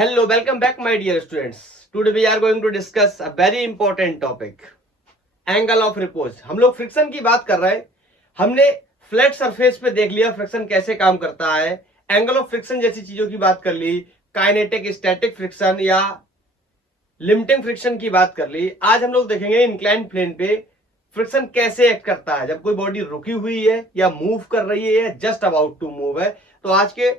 Hello, welcome back my dear students. Today we are going to discuss a very important topic, angle of repose. हम लोग friction की बात कर रहे हैं। हमने फ्लैट सरफेस पे देख लिया फ्रिक्शन कैसे काम करता है, एंगल ऑफ फ्रिक्शन जैसी चीजों की बात कर ली, काइनेटिक स्टैटिक फ्रिक्शन या लिमिटिंग फ्रिक्शन की बात कर ली। आज हम लोग देखेंगे इंक्लाइन प्लेन पे फ्रिक्शन कैसे एक्ट करता है जब कोई बॉडी रुकी हुई है या मूव कर रही है, जस्ट अबाउट टू मूव है। तो आज के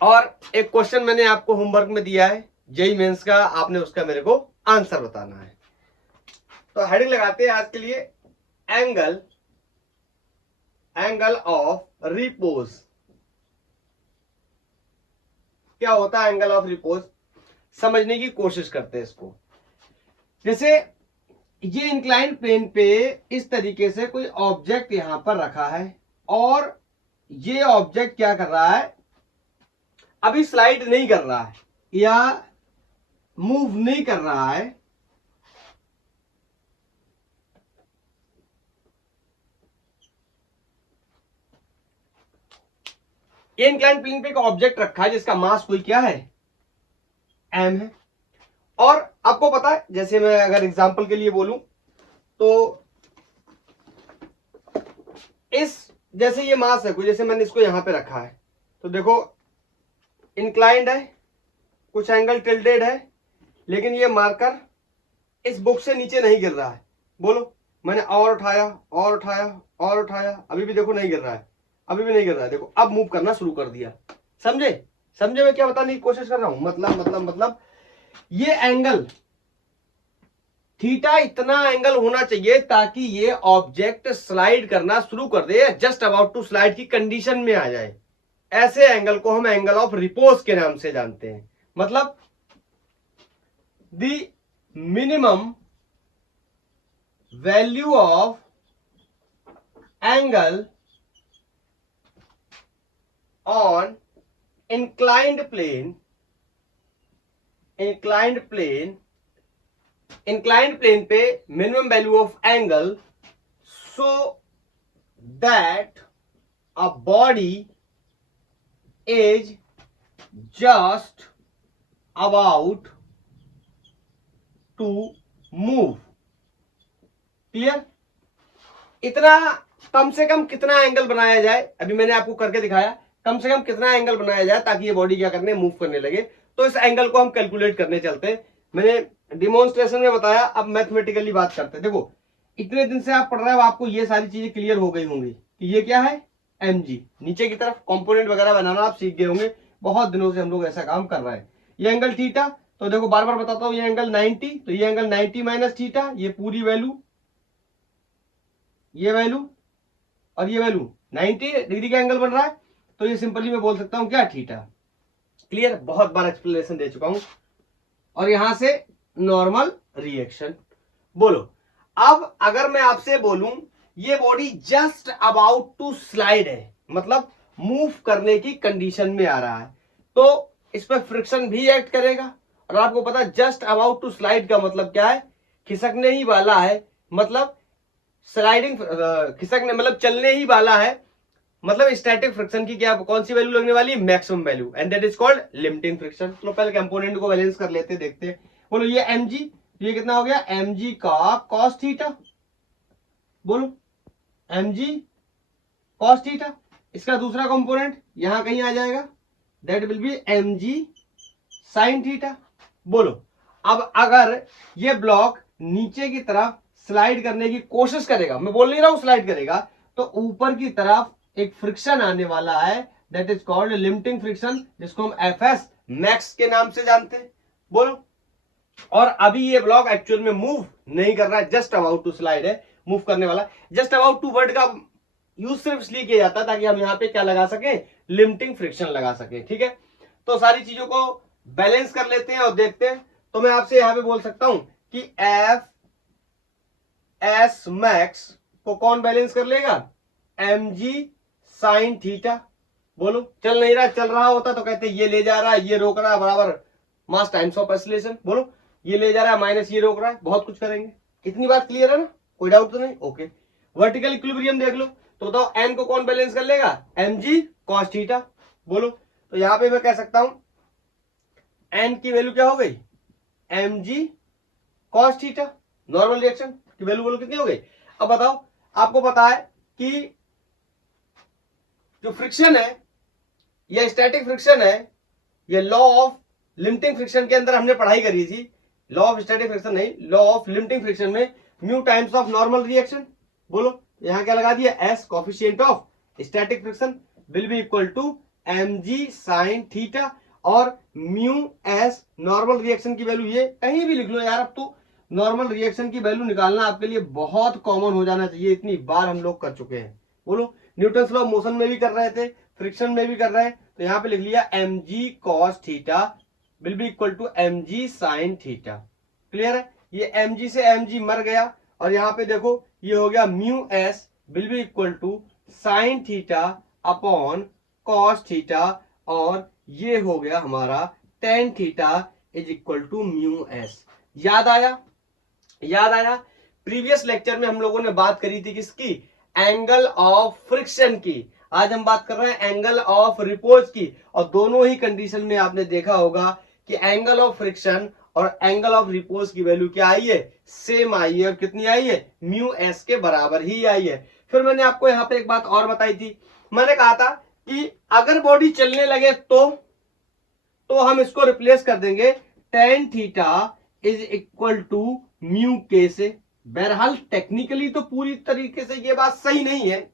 और एक क्वेश्चन मैंने आपको होमवर्क में दिया है जेई मेंस का, आपने उसका मेरे को आंसर बताना है। तो हेडिंग लगाते हैं आज के लिए एंगल ऑफ रिपोज। क्या होता है एंगल ऑफ रिपोज, समझने की कोशिश करते हैं इसको। जैसे ये इंक्लाइन प्लेन पे इस तरीके से कोई ऑब्जेक्ट यहां पर रखा है और ये ऑब्जेक्ट क्या कर रहा है, अभी स्लाइड नहीं कर रहा है या मूव नहीं कर रहा है। ये इंक्लाइन प्लेन पे एक ऑब्जेक्ट रखा है जिसका मास कोई क्या है, एम है। और आपको पता है, जैसे मैं अगर एग्जांपल के लिए बोलूं तो इस जैसे ये मास है कोई, जैसे मैंने इसको यहां पे रखा है तो देखो इंक्लाइंड है, कुछ एंगल टिल्टेड है, लेकिन ये मार्कर इस बुक से नीचे नहीं गिर रहा है। बोलो, मैंने और उठाया और उठाया और उठाया, अभी भी देखो नहीं गिर रहा है, अभी भी नहीं गिर रहा है। देखो अब मूव करना शुरू कर दिया। समझे समझे मैं क्या बताने की कोशिश कर रहा हूं? मतलब ये एंगल थीटा इतना एंगल होना चाहिए ताकि ये ऑब्जेक्ट स्लाइड करना शुरू कर दे, जस्ट अबाउट टू स्लाइड की कंडीशन में आ जाए। ऐसे एंगल को हम एंगल ऑफ रिपोज के नाम से जानते हैं। मतलब the minimum value of angle on inclined plane पे minimum value of angle so that a body is just about to move। Clear? इतना कम से कम कितना एंगल बनाया जाए, अभी मैंने आपको करके दिखाया, कम से कम कितना एंगल बनाया जाए ताकि ये बॉडी क्या करने, मूव करने लगे। तो इस एंगल को हम कैलकुलेट करने चलते हैं। मैंने डिमॉन्स्ट्रेशन में बताया, अब मैथमेटिकली बात करते हैं। देखो इतने दिन से आप पढ़ रहे हो, आपको ये सारी चीजें क्लियर हो गई होंगी कि ये क्या है, mg। नीचे की तरफ कंपोनेंट वगैरह बनाना आप सीख गए होंगे, बहुत दिनों से हम लोग ऐसा काम कर रहे हैं। ये एंगल थीटा, तो देखो बार बार बताता हूं, ये एंगल 90, तो ये एंगल 90 माइनस थीटा, ये पूरी वैल्यू, ये वैल्यू और ये वैल्यू 90 डिग्री का एंगल बन रहा है। तो ये सिंपली मैं बोल सकता हूं क्या, थीटा। क्लियर? बहुत बार एक्सप्लेनेशन दे चुका हूं। और यहां से नॉर्मल रिएक्शन। बोलो अब अगर मैं आपसे बोलूं ये body just about to slide है, मतलब मूव करने की कंडीशन में आ रहा है, तो इस पर फ्रिक्शन भी एक्ट करेगा। और आपको पता है जस्ट अबाउट टू स्लाइड का मतलब क्या है, खिसकने ही वाला है, मतलब स्लाइडिंग, खिसकने मतलब चलने ही वाला है। मतलब स्टैटिक फ्रिक्शन की क्या कौन सी वैल्यू लगने वाली है, maximum value, and that is called limiting friction. तो पहले कंपोनेंट को बैलेंस कर लेते, देखते। बोलो ये mg, ये कितना हो गया, mg का कॉस थीटा। बोलो mg cos थीटा, इसका दूसरा कंपोनेंट यहां कहीं आ जाएगा, that will be mg sin theta. बोलो अब अगर ये ब्लॉक नीचे की तरफ स्लाइड करने की कोशिश करेगा, मैं बोल नहीं रहा हूं स्लाइड करेगा, तो ऊपर की तरफ एक फ्रिक्शन आने वाला है, that is called limiting friction, जिसको हम fs मैक्स के नाम से जानते हैं। बोलो, और अभी ये ब्लॉक एक्चुअल में मूव नहीं कर रहा है, जस्ट अबाउट टू स्लाइड है, मूव करने वाला। जस्ट अबाउट टू वर्ड का यूज सिर्फ इसलिए किया जाता है ताकि हम यहां पे क्या लगा सके, लिमिटिंग फ्रिक्शन लगा सके। ठीक है, तो सारी चीजों को बैलेंस कर लेते हैं और देखते हैं। तो मैं आपसे यहां पे बोल सकता हूं कि एफ एस मैक्स को कौन बैलेंस कर लेगा, mg साइन थीटा। बोलो चल नहीं रहा, चल रहा होता तो कहते ये ले जा रहा है, ये रोक रहा है, बराबर मास टाइम्स ऑफ एक्सीलरेशन। बोलो ये ले जा रहा है माइनस ये रोक रहा है, बहुत कुछ करेंगे। इतनी बात क्लियर है ना, कोई डाउट तो नहीं? ओके, वर्टिकल इक्विलिब्रियम देख लो, तो बताओ एम को कौन बैलेंस कर लेगा, mg cos थीटा। बोलो, तो यहां पे मैं कह सकता हूं एन की वैल्यू क्या हो गई, mg cos theta. Normal reaction की वैल्यू बोलो कितनी हो गई। अब बताओ, आपको पता है कि जो फ्रिक्शन है या स्टैटिक फ्रिक्शन है, ये लॉ ऑफ लिमिटिंग फ्रिक्शन के अंदर हमने पढ़ाई करी थी। लॉ ऑफ स्टैटिक फ्रिक्शन नहीं, लॉ ऑफ लिमिटिंग फ्रिक्शन में mu times of normal reaction, बोलो यहां क्या लगा दिया, S coefficient of static friction will be equal to mg sin theta, और म्यू एस नॉर्मल रिएक्शन की वैल्यू, ये कहीं भी लिख लो यार, अब तो नॉर्मल रिएक्शन की वैल्यू निकालना आपके लिए बहुत कॉमन हो जाना चाहिए, इतनी बार हम लोग कर चुके हैं। बोलो न्यूटन लॉ मोशन में भी कर रहे थे, फ्रिक्शन में भी कर रहे हैं, तो यहां पे लिख लिया mg cos theta will be equal to mg sin theta. Clear है, ये mg से mg मर गया, और यहां पे देखो ये हो गया mu S will be equal to sin theta upon cos theta, और ये हो गया हमारा tan theta is equal to mu S. याद आया, याद आया, प्रीवियस लेक्चर में हम लोगों ने बात करी थी किसकी, एंगल ऑफ फ्रिक्शन की। आज हम बात कर रहे हैं एंगल ऑफ रिपोज की, और दोनों ही कंडीशन में आपने देखा होगा कि एंगल ऑफ फ्रिक्शन और एंगल ऑफ रिपोज की वैल्यू क्या आई है, सेम आई है, और कितनी आई है, म्यू एस के बराबर ही आई है। फिर मैंने आपको यहां पे एक बात और बताई थी, मैंने कहा था कि अगर बॉडी चलने लगे तो हम इसको रिप्लेस कर देंगे tan theta is equal to mu K से। बहरहाल टेक्निकली तो पूरी तरीके से ये बात सही नहीं है,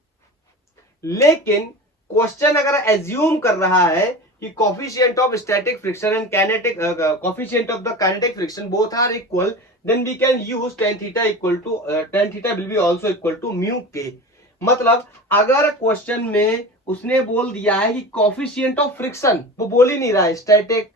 लेकिन क्वेश्चन अगर एज्यूम कर रहा है कि coefficient of static friction and kinetic coefficient of the kinetic friction both are equal, then we can use tan theta equal to tan theta will be also equal to mu K. मतलब अगर question में उसने बोल दिया है कि coefficient of friction, वो बोल ही नहीं रहा है, स्टैटिक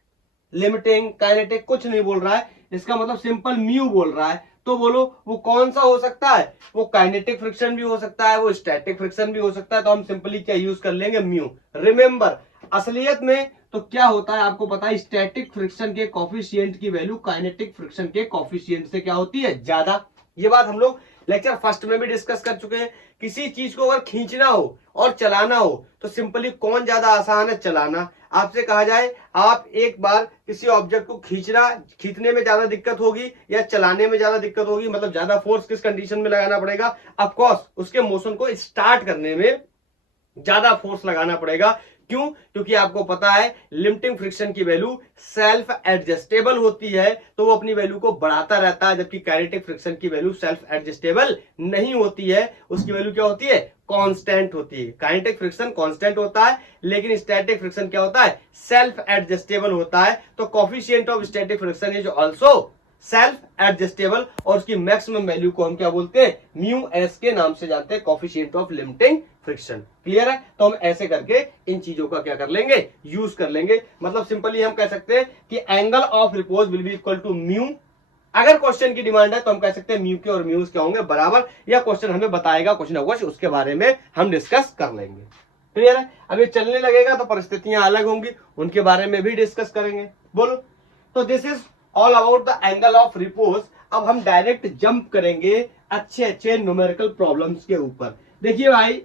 लिमिटिंग काइनेटिक कुछ नहीं बोल रहा है, इसका मतलब सिंपल म्यू बोल रहा है, तो बोलो वो कौन सा हो सकता है, वो काइनेटिक फ्रिक्शन भी हो सकता है, वो स्टैटिक फ्रिक्शन भी हो सकता है, तो हम सिंपली क्या यूज कर लेंगे, म्यू। रिमेंबर असलियत में तो क्या होता है आपको पता है, स्टैटिक फ्रिक्शन के कोफिशिएंट की वैल्यू काइनेटिक फ्रिक्शन के कोफिशिएंट से क्या होती है, ज्यादा। ये बात हम लोग लेक्चर फर्स्ट में भी डिस्कस कर चुके हैं। किसी चीज को अगर खींचना हो और चलाना हो तो सिंपली कौन ज्यादा आसान है, चलाना। आपसे कहा जाए आप एक बार किसी ऑब्जेक्ट को खींचने में ज्यादा दिक्कत होगी या चलाने में ज्यादा दिक्कत होगी, मतलब ज्यादा फोर्स किस कंडीशन में लगाना पड़ेगा, ऑफ कोर्स उसके मोशन को स्टार्ट करने में ज्यादा फोर्स लगाना पड़ेगा। क्यों, क्योंकि आपको पता है लिमिटिंग फ्रिक्शन की वैल्यू सेल्फ एडजस्टेबल होती है, तो वो अपनी वैल्यू को बढ़ाता रहता है, जबकि काइनेटिक फ्रिक्शन की वैल्यू सेल्फ एडजस्टेबल नहीं होती है, उसकी वैल्यू क्या होती है, कांस्टेंट होती है। काइनेटिक फ्रिक्शन कांस्टेंट होता है, लेकिन स्टैटिक फ्रिक्शन क्या होता है, सेल्फ एडजस्टेबल होता है। तो coefficient of static friction is also self adjustable, और उसकी मैक्सिमम वैल्यू को हम क्या बोलते हैं, म्यू एस के नाम से जानते हैं, coefficient of limiting friction. Clear है, तो हम ऐसे करके इन चीजों का क्या कर लेंगे, यूज कर लेंगे। मतलब सिंपली हम कह सकते हैं कि angle of repose will be equal to mu. अगर क्वेश्चन की डिमांड है तो हम कह सकते हैं म्यू के और म्यूज क्या होंगे, बराबर, या क्वेश्चन हमें बताएगा कुछ ना कुछ, उसके बारे में हम डिस्कस कर लेंगे। क्लियर है, अब ये चलने लगेगा तो परिस्थितियां अलग होंगी, उनके बारे में भी डिस्कस करेंगे। बोलो, तो this is all about the angle of repose. अब हम डायरेक्ट जंप करेंगे अच्छे न्यूमेरिकल प्रॉब्लम्स के ऊपर। देखिए भाई,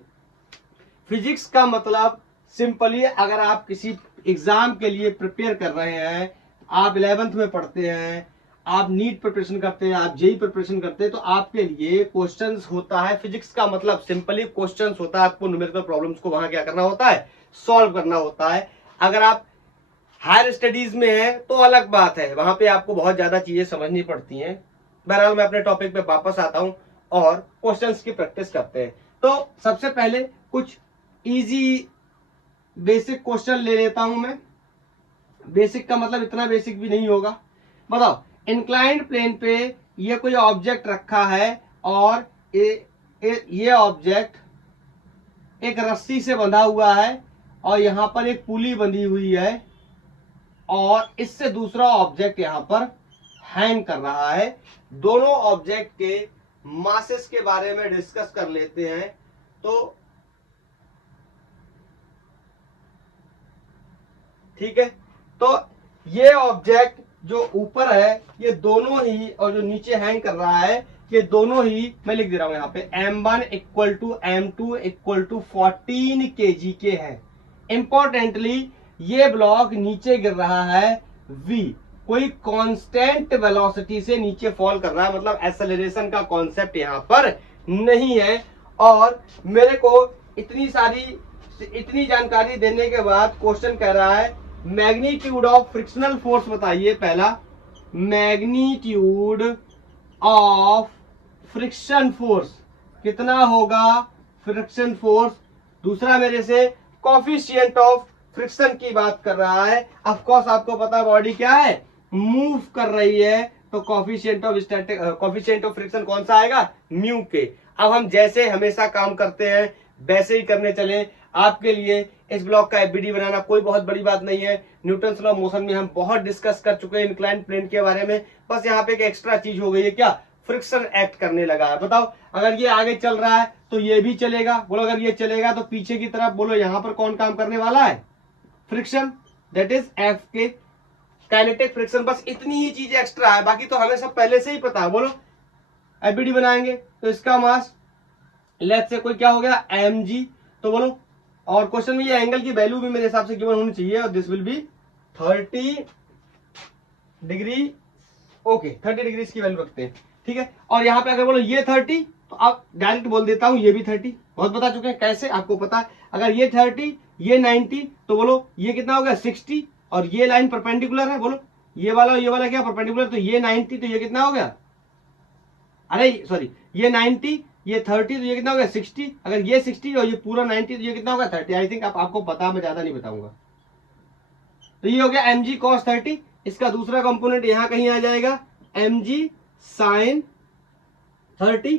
फिजिक्स का मतलब सिंपली अगर आप किसी एग्जाम के लिए प्रिपेयर कर रहे हैं, आप 11th में पढ़ते हैं, आप नीट प्रिपरेशन करते हैं, आप जेई प्रिपरेशन करते हैं, तो आपके लिए क्वेश्चंस होता है। फिजिक्स का मतलब सिंपली क्वेश्चंस होता है, आपको न्यूमेरिकल प्रॉब्लम्स को वहां क्या करना होता है, सॉल्व करना होता है। अगर आप हायर स्टडीज में है तो अलग बात है, वहां पे आपको बहुत ज्यादा चीजें समझनी पड़ती हैं। बहरहाल मैं अपने टॉपिक पे वापस आता हूं और क्वेश्चंस की प्रैक्टिस करते हैं। तो सबसे पहले कुछ इजी बेसिक क्वेश्चन ले लेता हूं मैं। बेसिक का मतलब इतना बेसिक भी नहीं होगा। बताओ, इंक्लाइंड प्लेन पे ये कोई ऑब्जेक्ट रखा है, और ये ऑब्जेक्ट एक रस्सी से बंधा हुआ है, और यहां पर एक पुली बंधी हुई है, और इससे दूसरा ऑब्जेक्ट यहां पर हैंग कर रहा है। दोनों ऑब्जेक्ट के मासेस के बारे में डिस्कस कर लेते हैं। तो ठीक है, तो ये ऑब्जेक्ट जो ऊपर है ये दोनों ही, और जो नीचे हैंग कर रहा है ये दोनों ही, मैं लिख दे रहा हूं यहां पे, m1 equal to m2 equal to 14 kg के हैं। इंपॉर्टेंटली ये ब्लॉक नीचे गिर रहा है v, कोई कांस्टेंट वेलोसिटी से नीचे फॉल कर रहा है, मतलब एक्सेलरेशन का कॉन्सेप्ट यहां पर नहीं है। और मेरे को इतनी जानकारी देने के बाद क्वेश्चन कह रहा है मैग्नीट्यूड ऑफ फ्रिक्शनल फोर्स बताइए। पहला, मैग्नीट्यूड ऑफ फ्रिक्शन फोर्स कितना होगा, फ्रिक्शन फोर्स। दूसरा मेरे से कोफिशिएंट ऑफ फ्रिक्शन की बात कर रहा है। ऑफ कोर्स आपको पता है बॉडी क्या है, मूव कर रही है, तो कोफिशिएंट ऑफ फ्रिक्शन कौन सा आएगा, म्यू के। अब हम जैसे हमेशा काम करते हैं वैसे ही करने चले। आपके लिए इस ब्लॉक का एफबीडी बनाना कोई बहुत बड़ी बात नहीं है। न्यूटन्स लॉ ऑफ मोशन में हम बहुत डिस्कस कर चुके हैं इंक्लाइंड प्लेन के बारे में। बस यहाँ पे एक एक्स्ट्रा चीज हो गई है, क्या, फ्रिक्शन एक्ट करने लगा है। बताओ अगर ये आगे चल रहा है तो ये भी चलेगा, बोलो अगर ये चलेगा तो पीछे की तरफ, बोलो यहाँ पर कौन काम करने वाला है, फ्रिक्शन, दैट इज एफ के, काइनेटिक फ्रिक्शन। बस इतनी ही चीज एक्स्ट्रा है, बाकी तो हमें सब पहले से ही पता है। बोलो एफबीडी बनाएंगे तो इसका मास लेट्स से कोई क्या हो गया mg, तो बोलो। और क्वेश्चन में ये एंगल की वैल्यू भी मेरे हिसाब से गिवन होनी चाहिए, और this will be 30 degree. Okay 30 degree इसकी वैल्यू रखते हैं, ठीक है। और यहाँ पे अगर बोलो ये 30, तो आप डायरेक्ट बोल देता हूं ये भी 30, बहुत बता चुके हैं कैसे, आपको पता है। अगर ये 30 ये 90, तो बोलो ये कितना हो गया 60, और ये लाइन परपेंडिकुलर है, बोलो ये वाला क्या परपेंडिकुलर, तो ये 90, तो ये कितना हो गया, अरे सॉरी ये 90 ये 30, तो ये कितना हो गया 60। अगर ये 60 और ये पूरा 90, तो ये कितना होगा 30। आई थिंक आपको पता, मैं ज्यादा नहीं बताऊंगा। तो ये हो गया mg cos 30। इसका दूसरा कंपोनेंट यहां कहीं आ जाएगा mg sin 30।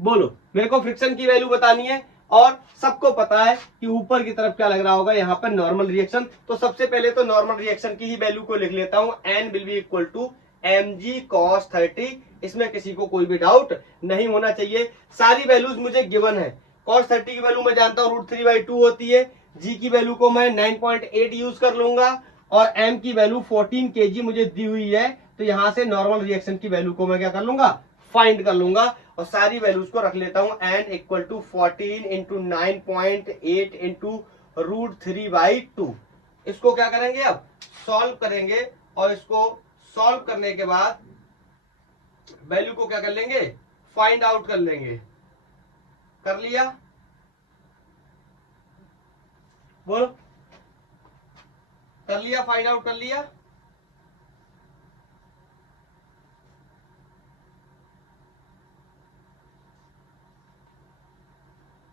बोलो मेरे को फ्रिक्शन की वैल्यू बतानी है, और सबको पता है कि ऊपर की तरफ क्या लग रहा होगा, यहाँ पर नॉर्मल रिएक्शन। तो सबसे पहले तो नॉर्मल रिएक्शन की ही वैल्यू को लिख लेता हूं, n will be equal to mg cos 30। इसमें किसी को कोई भी डाउट नहीं होना चाहिए, सारी वैल्यूज मुझे गिवन है। cos 30 की वैल्यू मैं जानता हूं √3/2 होती है, g की वैल्यू को मैं 9.8 यूज कर लूंगा, और m की वैल्यू 14 kg मुझे दी हुई है। तो यहां से नॉर्मल रिएक्शन की वैल्यू को मैं क्या कर लूंगा, फाइंड कर लूंगा, और सारी वैल्यूज को रख लेता हूं। n equal to 14 into 9.8 into √3/2। इसको क्या करेंगे, अब सॉल्व करेंगे, और इसको सॉल्व करने के बाद वैल्यू को क्या कर लेंगे, फाइंड आउट कर लेंगे। कर लिया, बोलो कर लिया, फाइंड आउट कर लिया।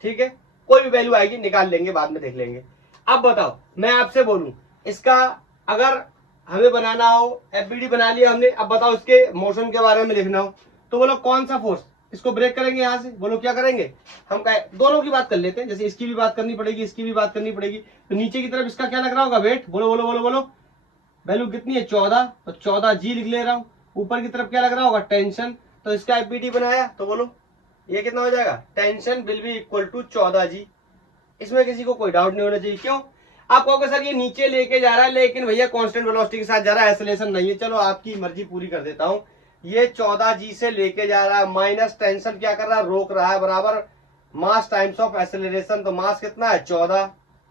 ठीक है, कोई भी वैल्यू आएगी निकाल लेंगे, बाद में देख लेंगे। अब बताओ मैं आपसे बोलूं, इसका अगर हमें बनाना हो, एफबीडी बना लिया हमने, अब बताओ इसके मोशन के बारे में लिखना हो, तो बोलो कौन सा फोर्स, इसको ब्रेक करेंगे यहां से, बोलो क्या करेंगे, हम दोनों की बात कर लेते हैं, जैसे इसकी भी बात करनी पड़ेगी, इसकी भी बात करनी पड़ेगी। तो नीचे की तरफ इसका क्या लग रहा होगा, वेट, बोलो बोलो बोलो बोलो, वैल्यू कितनी है 14, तो 14g लिख ले रहा हूं। ऊपर की तरफ क्या लग रहा होगा, टेंशन, तो इसका एफबीडी बनाया, तो बोलो ये कितना हो जाएगा, tension will be equal to 14g। इसमें किसी को कोई डाउट नहीं होना चाहिए। क्यों, आप कहोगे सर ये नीचे लेके जा रहा है, लेकिन भैया कांस्टेंट वेलोसिटी के साथ जा रहा है, एक्सेलरेशन नहीं है। चलो आपकी मर्जी पूरी कर देता हूं, ये 14g से लेके जा रहा है, माइनस टेंशन क्या कर रहा है, रोक रहा है, बराबर मास टाइम्स ऑफ एक्सेलरेशन। तो मास कितना है 14,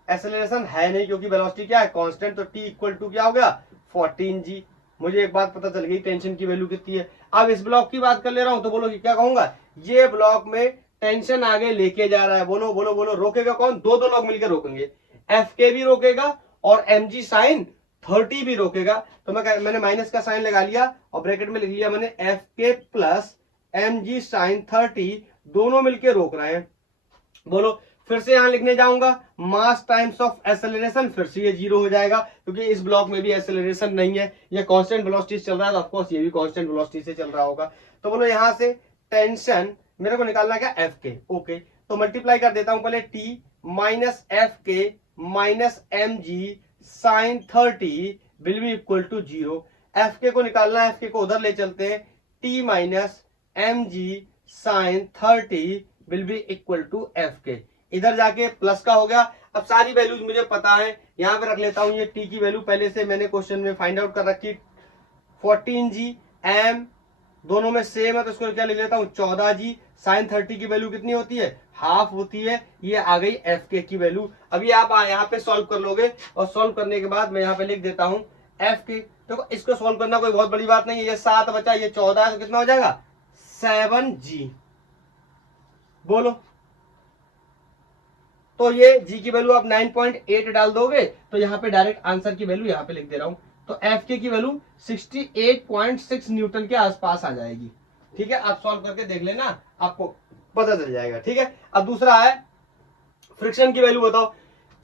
एक्सेलरेशन है नहीं क्योंकि वेलोसिटी क्या है कांस्टेंट, तो t इक्वल टू क्या हो गया 14g। मुझे एक बात पता चल गई, टेंशन की वैल्यू कितनी है। अब इस ब्लॉक की बात कर ले रहा हूं, तो बोलो कि क्या कहूंगा, ये ब्लॉक में टेंशन आगे लेके जा रहा है, बोलो बोलो बोलो, रोकेगा कौन, दो लोग मिलकर रोकेंगे, एफ के भी रोकेगा और mg sin 30 भी रोकेगा। तो मैंने माइनस का साइन लगा लिया और ब्रैकेट में लिख लिया मैंने एफ के प्लस mg sin 30, दोनों मिलकर रोक रहे हैं। बोलो फिर से यहां लिखने जाऊंगा, मास टाइम्स ऑफ एक्सेलरेशन, फिर से ये 0 हो जाएगा क्योंकि इस ब्लॉक में भी एक्सेलरेशन नहीं है, ये कांस्टेंट वेलोसिटी से चल रहा है, तो ऑफ कोर्स ये भी कांस्टेंट वेलोसिटी से चल रहा होगा। तो बोलो यहां से टेंशन मेरे को निकालना क्या, एफ के। ओके, तो मल्टीप्लाई कर देता हूं पहले, T minus F K minus mg sin 30 will be equal to 0। F K को निकालना है, एफ के को उधर ले चलते हैं, t minus mg sin 30 will be equal to F K. इधर जाके प्लस का हो गया। अब सारी वैल्यूज मुझे पता है, यहां पे रख लेता हूं, ये t की वैल्यू पहले से मैंने क्वेश्चन में फाइंड आउट कर रखी, 14g m दोनों में सेम है तो इसको क्या लिख लेता हूँ 14G। साइन 30 की वैल्यू कितनी होती है, हाफ होती है। ये आ गई एफ के की वैल्यू। अभी आप यहाँ पे सॉल्व कर लोगे और सॉल्व करने के बाद मैं यहाँ पे लिख देता हूँ एफ के। तो इसको सॉल्व करना कोई बहुत बड़ी बात नहीं है। ये 7 बचा, ये 14 है तो कितना हो जाएगा 7G। बोलो, तो ये जी की वैल्यू आप 9.8 डाल दोगे तो यहाँ पे डायरेक्ट आंसर की वैल्यू यहाँ पे लिख दे रहा हूं। तो एफ के की वैल्यू 68.6 न्यूटन के आसपास आ जाएगी। ठीक है, आप सॉल्व करके देख लेना, आपको पता चल जाएगा। ठीक है, अब दूसरा है फ्रिक्शन की वैल्यू बताओ,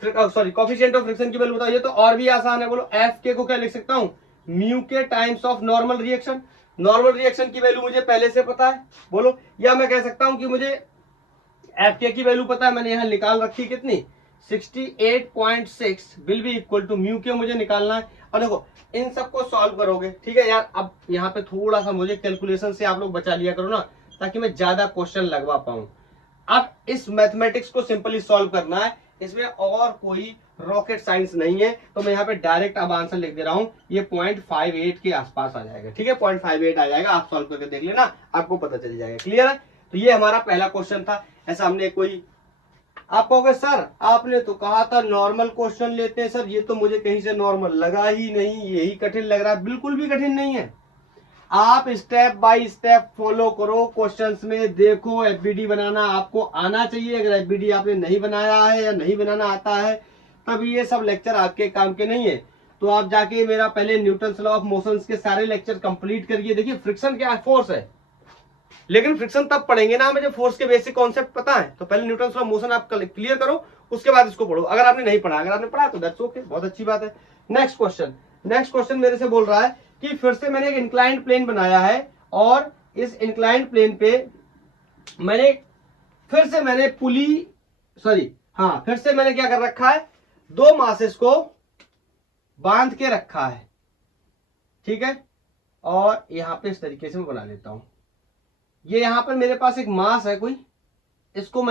सॉरी कॉफिशिएंट ऑफ फ्रिक्शन की वैल्यू बताओ। ये तो और भी आसान है। बोलो एफ के को क्या लिख सकता हूं, mu K times of normal reaction. Normal reaction की वैल्यू मुझे पहले से पता है। बोलो, या मैं कह सकता हूं कि मुझे एफ के की वैल्यू पता है, मैंने यहां निकाल रखी कितनी 68.6 will be equal to mu K मुझे निकालना है। और देखो इन सबको सॉल्व करोगे। ठीक है यार, अब यहाँ पे थोड़ा सा मुझे कैलकुलेशन से आप लोग बचा लिया करो ना, ताकि मैं ज्यादा क्वेश्चन लगवा पाऊं। अब इस मैथमेटिक्स को सिंपली सॉल्व करना है, इसमें और कोई रॉकेट साइंस नहीं है। तो मैं यहाँ पे डायरेक्ट अब आंसर लिख दे रहा हूँ, ये 0.58 के आसपास आ जाएगा। ठीक है, 0.58 आ जाएगा। आप सॉल्व करके देख लेना, आपको पता चल जाएगा। क्लियर है? तो ये हमारा पहला क्वेश्चन था। ऐसा हमने कोई, आप कहोगे सर आपने तो कहा था नॉर्मल क्वेश्चन लेते हैं। सर ये तो मुझे कहीं से नॉर्मल लगा ही नहीं, यही कठिन लग रहा है। बिल्कुल भी कठिन नहीं है, आप स्टेप बाय स्टेप फॉलो करो। क्वेश्चंस में देखो, एफबीडी बनाना आपको आना चाहिए। अगर एफबीडी आपने नहीं बनाया है या नहीं बनाना आता है, तब ये सब लेक्चर आपके काम के नहीं है। तो आप जाके मेरा पहले न्यूटन्स लॉ ऑफ मोशंस के सारे लेक्चर कंप्लीट करिए। देखिए फ्रिक्शन क्या है, फोर्स है, लेकिन फ्रिक्शन तब पढ़ेंगे ना हमें जब फोर्स के बेसिक कॉन्सेप्ट पता है। तो पहले न्यूटन्स लॉ ऑफ मोशन आप क्लियर करो, उसके बाद इसको पढ़ो। अगर आपने नहीं पढ़ा, अगर आपने पढ़ा तो दैट्स ओके, बहुत अच्छी बात है। नेक्स्ट क्वेश्चन मेरे से बोल रहा है कि फिर से मैंने एक इंक्लाइंड प्लेन बनाया है और इस इंक्लाइंड प्लेन पे मैंने पुली, सॉरी हाँ, फिर से मैंने क्या कर रखा है, दो मासेस को बांध के रखा है। ठीक है, और यहां पे इस तरीके से मैं बना लेता हूं। ये यहां पर मेरे पास एक मास है कोई, इसको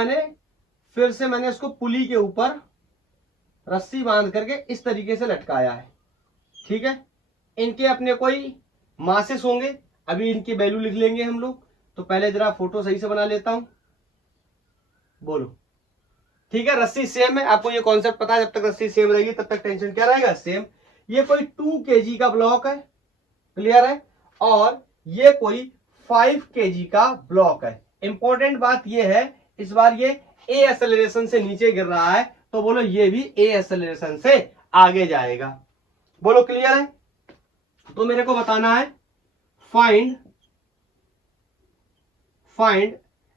फिर से मैंने इसको पुली के ऊपर रस्सी बांध करके इस तरीके से लटकाया है। ठीक है, इनके अपने कोई मासेस होंगे, अभी इनकी वैल्यू लिख लेंगे हम लोग। तो पहले जरा फोटो सही से बना लेता हूं। बोलो, ठीक है, रस्सी सेम है, आपको ये कॉन्सेप्ट पता है। जब तक रस्सी सेम रहेगी तब तक टेंशन क्या रहेगा, सेम। ये कोई 2 kg का ब्लॉक है, क्लियर है, और ये कोई 5 kg का ब्लॉक है। इंपॉर्टेंट बात ये है, इस बार ये ए एक्सेलरेशन से नीचे गिर रहा है, तो बोलो ये भी ए एक्सेलरेशन से आगे जाएगा। बोलो क्लियर है? तो मेरे को बताना है find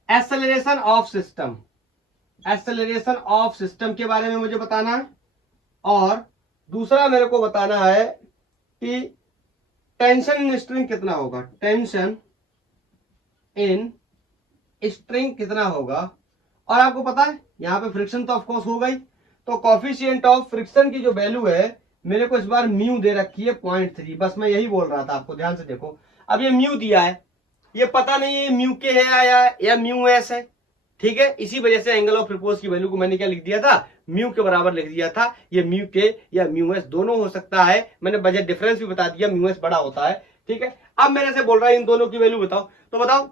acceleration of system. Acceleration of system के बारे में मुझे बताना है। और दूसरा मेरे को बताना है कि टेंशन इन स्ट्रिंग कितना होगा, टेंशन इन स्ट्रिंग कितना होगा। और आपको पता है यहां पे फ्रिक्शन तो ऑफकोर्स होगा ही। तो कॉफिशिएंट ऑफ फ्रिक्शन की जो वैल्यू है मेरे को इस बार म्यू दे रखी है 0.3। बस मैं यही बोल रहा था आपको, ध्यान से देखो। अब ये म्यू दिया है, ये पता नहीं है म्यू के है या म्यू एस है। ठीक है, इसी वजह से एंगल ऑफ रिपोज की वैल्यू को मैंने क्या लिख दिया था, म्यू के बराबर लिख दिया था। ये म्यू के या म्यू एस दोनों हो सकता है। मैंने बजट डिफरेंस भी बता दिया, म्यू एस बड़ा होता है। ठीक है, अब मेरे से बोल रहा है इन दोनों की वैल्यू बताओ। तो बताओ,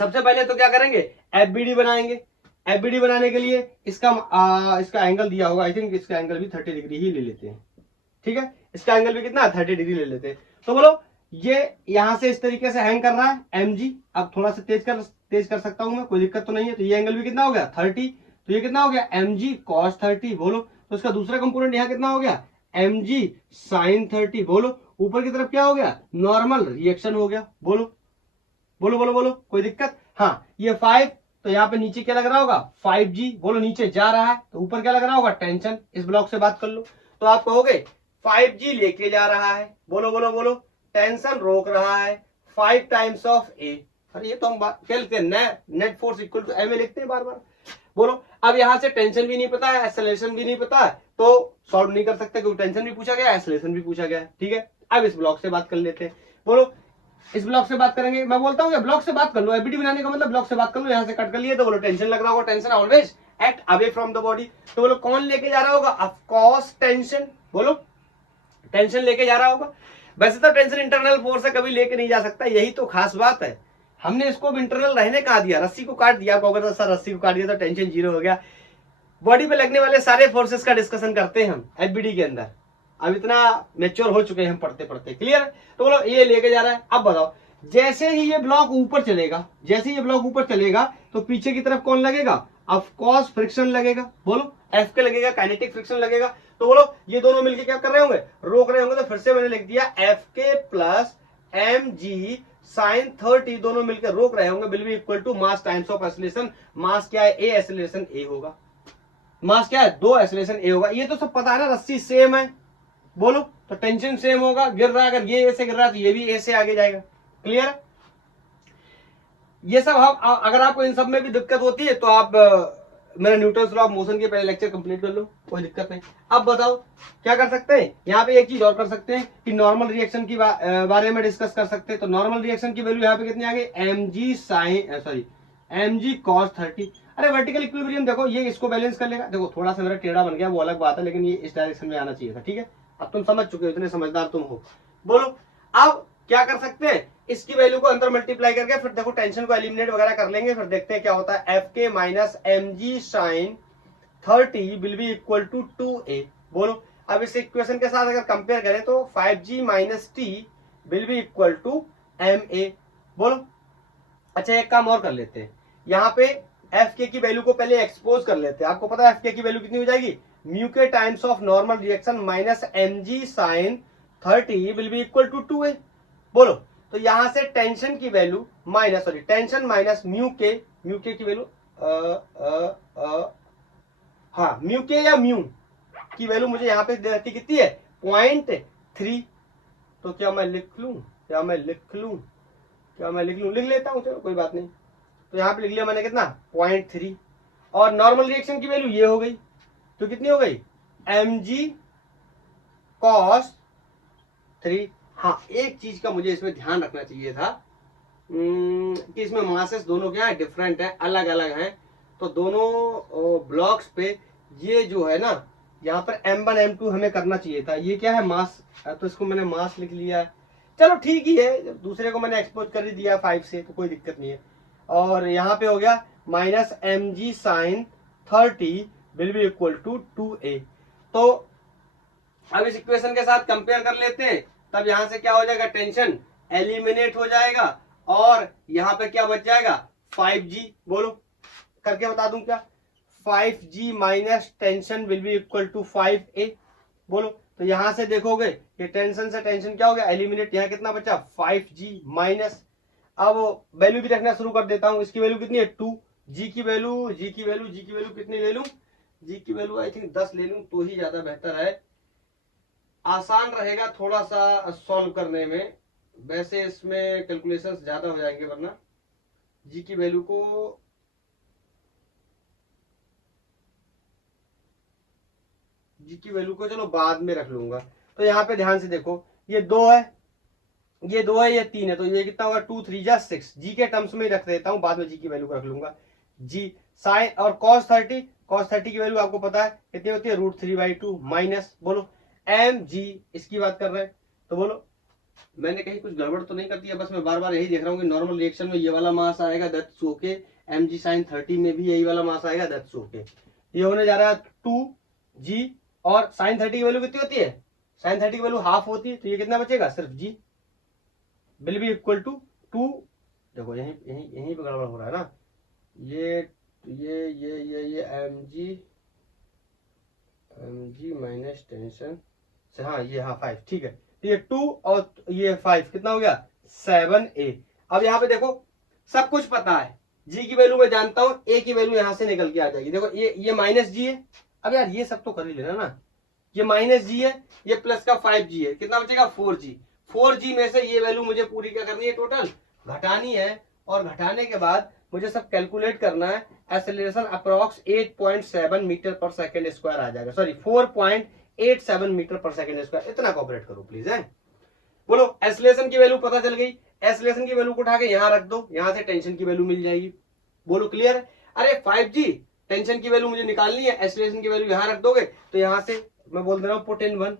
सबसे पहले तो क्या करेंगे, एफबीडी बनाएंगे। एफबीडी बनाने के लिए इसका एंगल दिया होगा, आई थिंक इसका एंगल भी 30 डिग्री ही ले लेते हैं। ठीक है, इसका एंगल भी कितना 30 डिग्री ले लेते हैं। तो बोलो, ये यहां से इस तरीके से हैंग कर रहा है mg। अब थोड़ा सा तेज कर सकता हूं मैं, कोई दिक्कत तो नहीं है। तो ये एंगल भी कितना हो गया 30, तो ये कितना हो गया mg cos 30। बोलो, तो इसका दूसरा कंपोनेंट यहाँ कितना हो गया mg sin 30। बोलो, ऊपर की तरफ क्या हो गया, नॉर्मल रिएक्शन हो गया। बोलो बोलो बोलो बोलो, कोई दिक्कत? हाँ, ये 5, तो यहाँ पे नीचे क्या लग रहा होगा 5g। बोलो, नीचे जा रहा है तो ऊपर क्या लग रहा होगा, टेंशन। इस ब्लॉक से बात कर लो, तो आप कहोगे 5g लेके जा रहा है। बोलो बोलो बोलो, टेंशन रोक रहा है 5 टाइम्स ऑफ ए। अरे ये तो हम क्या लिखते हैं, net force equal to M लिखते हैं बार बार। बोलो, अब यहां से टेंशन भी नहीं पता है, एक्सेलरेशन भी नहीं पता है, तो सॉल्व नहीं कर सकते क्योंकि टेंशन भी पूछा गया, एक्सेलरेशन भी पूछा गया। ठीक है, अब इस ब्लॉक से बात कर लेते हैं। बोलो, इस ब्लॉक से बात करेंगे। मैं बोलता हूँ ब्लॉक से बात कर लो, एफबीडी बनाने का मतलब ब्लॉक से बात कर लो। यहां से कट कर लिए तो बोलो टेंशन लग रहा होगा, tension always act away from the body. तो बोलो कौन लेके जा रहा होगा, ऑफ कोर्स टेंशन। बोलो, टेंशन लेके जा रहा होगा। वैसे तो टेंशन इंटरनल फोर्स से कभी लेके नहीं जा सकता, यही तो खास बात है। हमने इसको इंटरनल रहने कहा दिया, रस्सी को काट दिया। आपको अगर सर रस्सी को काट दिया तो टेंशन जीरो हो गया। बॉडी पे लगने वाले सारे फोर्सेस का डिस्कशन करते हैं हम एफबीडी के अंदर। अब इतना मेच्योर हो चुके हैं हम पढ़ते पढ़ते। क्लियर? तो बोलो ये लेके जा रहा है। अब बताओ, जैसे ही ये ब्लॉक ऊपर चलेगा, जैसे ही ये ब्लॉक ऊपर चलेगा तो पीछे की तरफ कौन लगेगा? ऑफ कोर्स फ्रिक्शन लगेगा। बोलो एफ के लगेगा, काइनेटिक फ्रिक्शन लगेगा। तो बोलो ये दोनों मिलके क्या कर रहे होंगे? रोक रहे होंगे। तो फिर से मैंने लिख दिया एफ के प्लस एम जी साइन 30 दोनों मिलकर रोक रहे होंगे, will be equal to mass times of acceleration. Mass क्या है? ए। एक्सीलरेशन ए होगा। मास क्या है? 2 एक्सीलरेशन ए होगा। ये तो सब पता है ना, रस्सी सेम है। बोलो तो टेंशन सेम होगा। गिर रहा है, अगर ये ए से गिर रहा है तो ये भी ए से आगे जाएगा। क्लियर? ये सब हम, अगर आपको इन सब में भी दिक्कत होती है तो आप मेरा न्यूटन्स लॉ ऑफ मोशन के पहले लेक्चर कंप्लीट कर लो, कोई दिक्कत नहीं। अब बताओ क्या कर सकते हैं? यहाँ पे एक चीज और कर सकते हैं कि नॉर्मल रिएक्शन की बारे में डिस्कस कर सकते हैं। तो नॉर्मल रिएक्शन की वैल्यू यहाँ पे कितनी आ गई? M G sine sorry M G cos 30। अरे वर्टिकल इक्विलिब्रियम देखो, ये इसको बैलेंस कर लेगा। देखो थोड़ा सा मेरा टेढ़ा बन गया, वो अलग बात है, लेकिन ये इस डायरेक्शन में आना चाहिए था। ठीक है, अब तुम समझ चुके हो, इतने समझदार तुम हो। बोलो अब क्या कर सकते हैं? इसकी वैल्यू को अंदर मल्टीप्लाई करके फिर देखो टेंशन को एलिमिनेट वगैरह कर लेंगे, फिर देखते हैं क्या होता है। F K minus M G sine 30 will be equal to 2a। बोलो अब इस इक्वेशन के साथ अगर कंपेयर करें तो 5g minus T will be equal to ma। बोलो अच्छा एक काम और कर लेते हैं, यहाँ पे एफ के की वैल्यू को पहले एक्सपोज कर लेते हैं। आपको पता है एफ के की वैल्यू कितनी हो जाएगी? Mu K times of normal reaction minus M G sine 30 will be equal to 2a। बोलो तो यहां से टेंशन की value minus sorry tension minus mu K की वैल्यू हाँ म्यू के या म्यू की वैल्यू मुझे यहाँ पे दे रखी कितनी है? 0.3। तो क्या मैं लिख लूं? लिख लेता हूं, चलो कोई बात नहीं। तो यहाँ पे लिख लिया मैंने कितना? 0.3। और नॉर्मल रिएक्शन की वैल्यू ये हो गई, तो कितनी हो गई? M G cos 3। हाँ एक चीज का मुझे इसमें ध्यान रखना चाहिए था कि इसमें मासेस दोनों क्या है? डिफरेंट है, अलग अलग हैं। तो दोनों ब्लॉक्स पे ये जो है ना, यहाँ पर M1 M2 हमें करना चाहिए था। ये क्या है? मास। तो इसको मैंने मास लिख लिया है, चलो ठीक ही है। दूसरे को मैंने एक्सपोज कर ही दिया 5 से, तो कोई दिक्कत नहीं है। और यहाँ पे हो गया minus M G sine 30 will be equal to 2a। तो अब इस इक्वेशन के साथ कंपेयर कर लेते हैं, तब यहां से क्या हो जाएगा? टेंशन एलिमिनेट हो जाएगा और यहां पे क्या बच जाएगा? 5g। बोलो करके बता दूं क्या? 5g minus tension will be equal to 5a। बोलो तो यहां से देखोगे कि टेंशन से टेंशन क्या हो गया? एलिमिनेट। यहाँ कितना बचा? 5g minus. अब वैल्यू भी रखना शुरू कर देता हूं। इसकी वैल्यू कितनी है? 2। g की वैल्यू कितनी ले लूं? g की वैल्यू आई थिंक 10 ले लूं तो ही ज्यादा बेहतर है, आसान रहेगा थोड़ा सा सॉल्व करने में। वैसे इसमें कैलकुलेशंस ज्यादा हो जाएंगे, वरना जी की वैल्यू को चलो बाद में रख लूंगा। तो यहाँ पे ध्यान से देखो, ये 2 है, ये 3 है, तो ये कितना होगा? 2 3 जा 6। जी के टर्म्स में रख देता हूं, बाद में जी की वैल्यू को रख लूंगा। जी साइन और कॉस 30 की वैल्यू आपको पता है कितनी होती है? √3/2 माइनस। बोलो एम जी, इसकी बात कर रहे हैं। तो बोलो मैंने कहीं कुछ गड़बड़ तो नहीं कर दिया? बस मैं बार बार यही देख रहा हूँ कि नॉर्मल रिएक्शन में ये वाला मास आएगा, that's okay. M G sine 30 में भी यही वाला मास आएगा, दैट्स ओके। ये होने जा रहा है 2g। और साइन 30 की वैल्यू कितनी होती है? साइन 30 की वैल्यू हाफ होती है, तो ये कितना बचेगा? सिर्फ g will be equal to 2। देखो यहीं पे गड़बड़ हो रहा है ना। ये एम जी माइनस टेंशन से, हाँ ये 5, ठीक है। तो ये 2 और ये 5 कितना हो गया? 7a। अब यहाँ पे देखो सब कुछ पता है, g की वैल्यू मैं जानता हूं, a की वैल्यू यहां से निकल के आ जाएगी। देखो ये माइनस g है। अब यार ये सब तो कर ही लेना ना, ये माइनस g है, ये प्लस का 5g है, कितना बचेगा? 4g। 4g में से ये वैल्यू मुझे पूरी क्या करनी है? टोटल घटानी है। और घटाने के बाद मुझे सब कैलकुलेट करना है। एक्सेलरेशन अप्रॉक्स 8.7 मीटर पर सेकेंड स्क्वायर आ जाएगा, सॉरी 4.87 मीटर पर सेकेंड स्क्वायर। इतना कॉपरेट करो प्लीज है। बोलो एक्सेलरेशन की वैल्यू पता चल गई, एक्सेलरेशन की वैल्यू को उठा के यहां रख दो, यहां से टेंशन की वैल्यू मिल जाएगी। बोलो क्लियर? अरे 5g टेंशन की वैल्यू मुझे निकालनी है, एक्सेलरेशन की वैल्यू यहां रख दोगे तो यहां से मैं बोल दे रहा हूं पुट इन 1।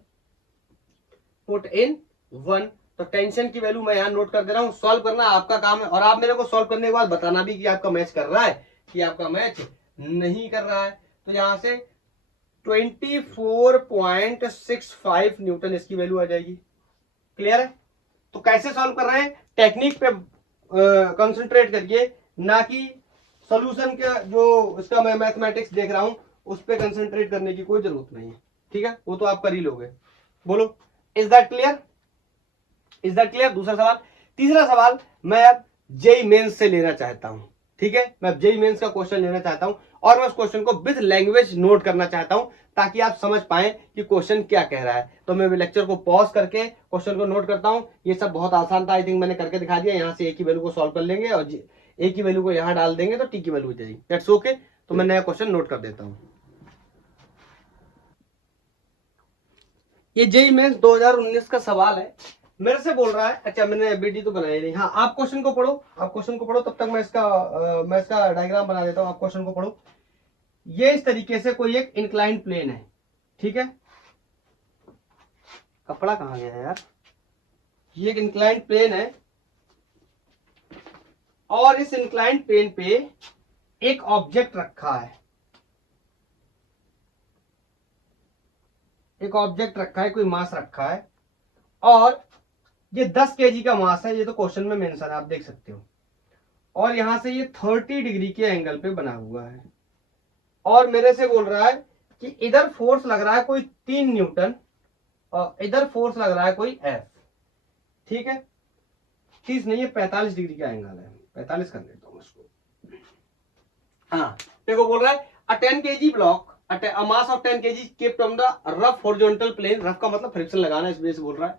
1। तो टेंशन की वैल्यू मैं यहाँ नोट कर दे रहा हूँ। सॉल्व करना आपका काम है और आप मेरे को सॉल्व करने के बाद बताना भी कि आपका मैच कर रहा है कि आपका मैच नहीं कर रहा है। तो यहाँ से 24.65 न्यूटन इसकी वैल्यू आ जाएगी। क्लियर है? तो कैसे सॉल्व कर रहे हैं, टेक्निक पे कंसंट्रेट करिए, ना कि सॉल्यूशन का जो इसका मैं मैथमेटिक्स देख रहा हूं उस पे कंसंट्रेट करने की कोई जरूरत नहीं है। ठीक है, वो तो आप कर ही लोगे। बोलो, is that clear? Is that clear? दूसरा सवाल। तीसरा सवाल मैं अब जेई मेंस से लेना चाहता हूं। ठीक है, मैं अब जेई मेंस का क्वेश्चन लेना चाहता हूं और मैं उस क्वेश्चन को विद लैंग्वेज नोट करना चाहता हूं ताकि आप समझ पाए कि क्वेश्चन क्या कह रहा है। तो मैं लेक्चर को पॉज करके क्वेश्चन को नोट करता हूं। ये सब बहुत आसान था, आई थिंक मैंने करके दिखा दिया। यहां से ए की वैल्यू को सॉल्व कर लेंगे और ए की वैल्यू को यहां डाल देंगे तो टी की वैल्यू हो जाएगी। That's okay. तो मैं नया क्वेश्चन नोट कर देता हूं। ये जेई मेंस 2019 का सवाल है, मेरे से बोल रहा है। अच्छा, मैंने बीडी तो बनाई नहीं। हाँ, आप क्वेश्चन को पढ़ो, आप क्वेश्चन को पढ़ो, तब तक मैं इसका डायग्राम बना देता हूँ। आप क्वेश्चन को पढ़ो। ये इस तरीके से कोई एक इंक्लाइंड प्लेन है। ठीक है, कपड़ा कहाँ गया है यार? ये एक इंक्लाइंड प्लेन है और इस इंक्लाइंड प्लेन पे एक ऑब्जेक्ट रखा है। एक ऑब्जेक्ट रखा है, कोई मास रखा है और ये 10 केजी का मास है। ये तो क्वेश्चन में मेंशन है, आप देख सकते हो। और यहां से ये 30 डिग्री के एंगल पे बना हुआ है और मेरे से बोल रहा है कि इधर फोर्स लग रहा है कोई 3 न्यूटन और इधर फोर्स लग रहा है कोई एफ। ठीक है, 30 नहीं है, 45 डिग्री का एंगल है। 45 कर देता हूं उसको। हाँ, देखो बोल रहा है अ 10 KG block a mass of 10 kg kept on the rough horizontal plane। Rough का मतलब फ्रिक्शन लगाना, इस वजह से बोल रहा है।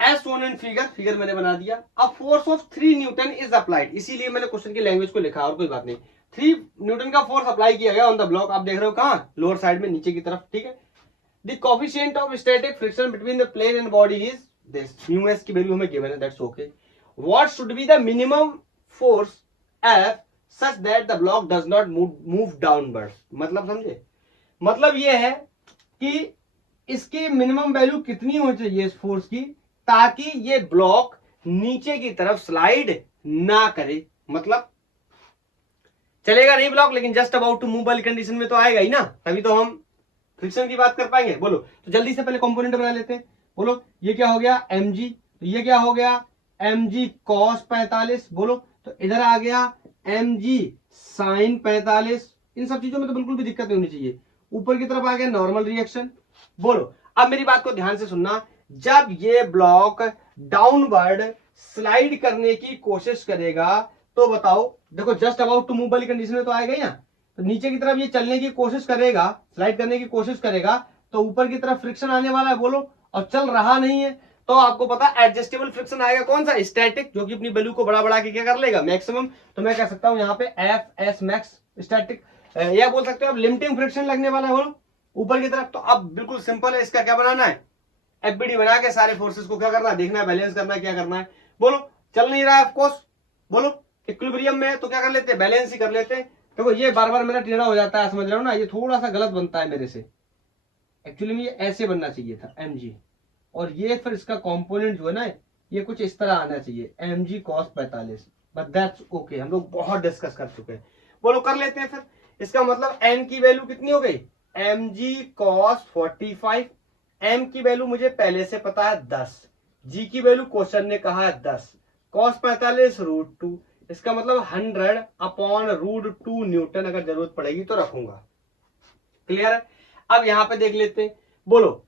एज शोन इन फिगर मैंने बना दिया। अब force of 3 Newton is applied, इसीलिए मैंने क्वेश्चन की लैंग्वेज को लिखा और कोई बात नहीं। 3 न्यूटन का फोर्स अप्लाई किया गया ऑन द ब्लॉक। आप देख रहे हो कहां? लोअर साइड में, नीचे की तरफ। ठीक है, the coefficient of static friction between the plane and body is this. Mu S की वैल्यू हमें गिवन है, that's okay. What should be the minimum force F such that the block does not move downward. मतलब समझे? मतलब ये है कि इसकी मिनिमम वैल्यू कितनी होनी चाहिए इस फोर्स की ताकि ये ब्लॉक नीचे की तरफ स्लाइड ना करे। मतलब चलेगा नहीं ब्लॉक, लेकिन जस्ट अबाउट टू मूव वाली कंडीशन में तो आएगा ही ना, तभी तो हम फ्रिक्शन की बात कर पाएंगे। बोलो, तो जल्दी से पहले कंपोनेंट बना लेते हैं। बोलो, ये क्या हो गया? mg। तो ये क्या हो गया? mg cos 45। बोलो, तो इधर आ गया mg sin 45। इन सब चीजों में तो बिल्कुल भी दिक्कत नहीं होनी चाहिए। ऊपर की तरफ आ गया नॉर्मल रिएक्शन। बोलो, अब मेरी बात को ध्यान से सुनना। जब ये ब्लॉक डाउनवर्ड स्लाइड करने की कोशिश करेगा तो बताओ, देखो जस्ट अबाउट टू मूव वाली कंडीशन में तो आएगा ही ना। तो नीचे की तरफ ये चलने की कोशिश करेगा, स्लाइड करने की कोशिश करेगा, तो ऊपर की तरफ फ्रिक्शन आने वाला है। बोलो, और चल रहा नहीं है तो आपको पता एडजस्टेबल फ्रिक्शन आएगा। कौन सा? स्टैटिक, जो कि अपनी वैल्यू को बड़ा बड़ा के क्या कर लेगा? मैक्सिमम। तो मैं कह सकता हूं यहाँ पे एफ एस मैक्स स्टैटिक, या बोल सकते हो अब लिमिटिंग फ्रिक्शन लगने वाला है। बोलो, ऊपर की तरफ। तो अब बिल्कुल सिंपल है, इसका क्या बनाना है? एफबीडी बना के सारे फोर्सेस को क्या करना है? देखना है, बैलेंस करना है, क्या करना है। बोलो, चल नहीं रहा है ऑफकोर्स। बोलो, इक्विलिब्रियम में है तो क्या कर लेते हैं? बैलेंस ही कर लेते हैं। देखो ये बार बार मेरा टेढ़ा हो जाता है, समझ रहे हो ना? ये थोड़ा सा गलत बनता है मेरे से। एक्चुअली में ये ऐसे बनना चाहिए था mg, और ये फिर इसका कंपोनेंट जो है ना, ये कुछ इस तरह आना चाहिए mg cos 45। But that's okay, हम लोग बहुत डिस्कस कर चुके हैं। बोलो, कर लेते हैं फिर। इसका मतलब n की वैल्यू कितनी हो गई? mg cos 45। m की वैल्यू मुझे पहले से पता है 10, g की वैल्यू क्वेश्चन ने कहा है 10, cos 45 √2। इसका मतलब 100 अपॉन √2 न्यूटन। अगर जरूरत पड़ेगी तो रखूंगा। क्लियर है? अब यहां पे देख लेते हैं। बोलो,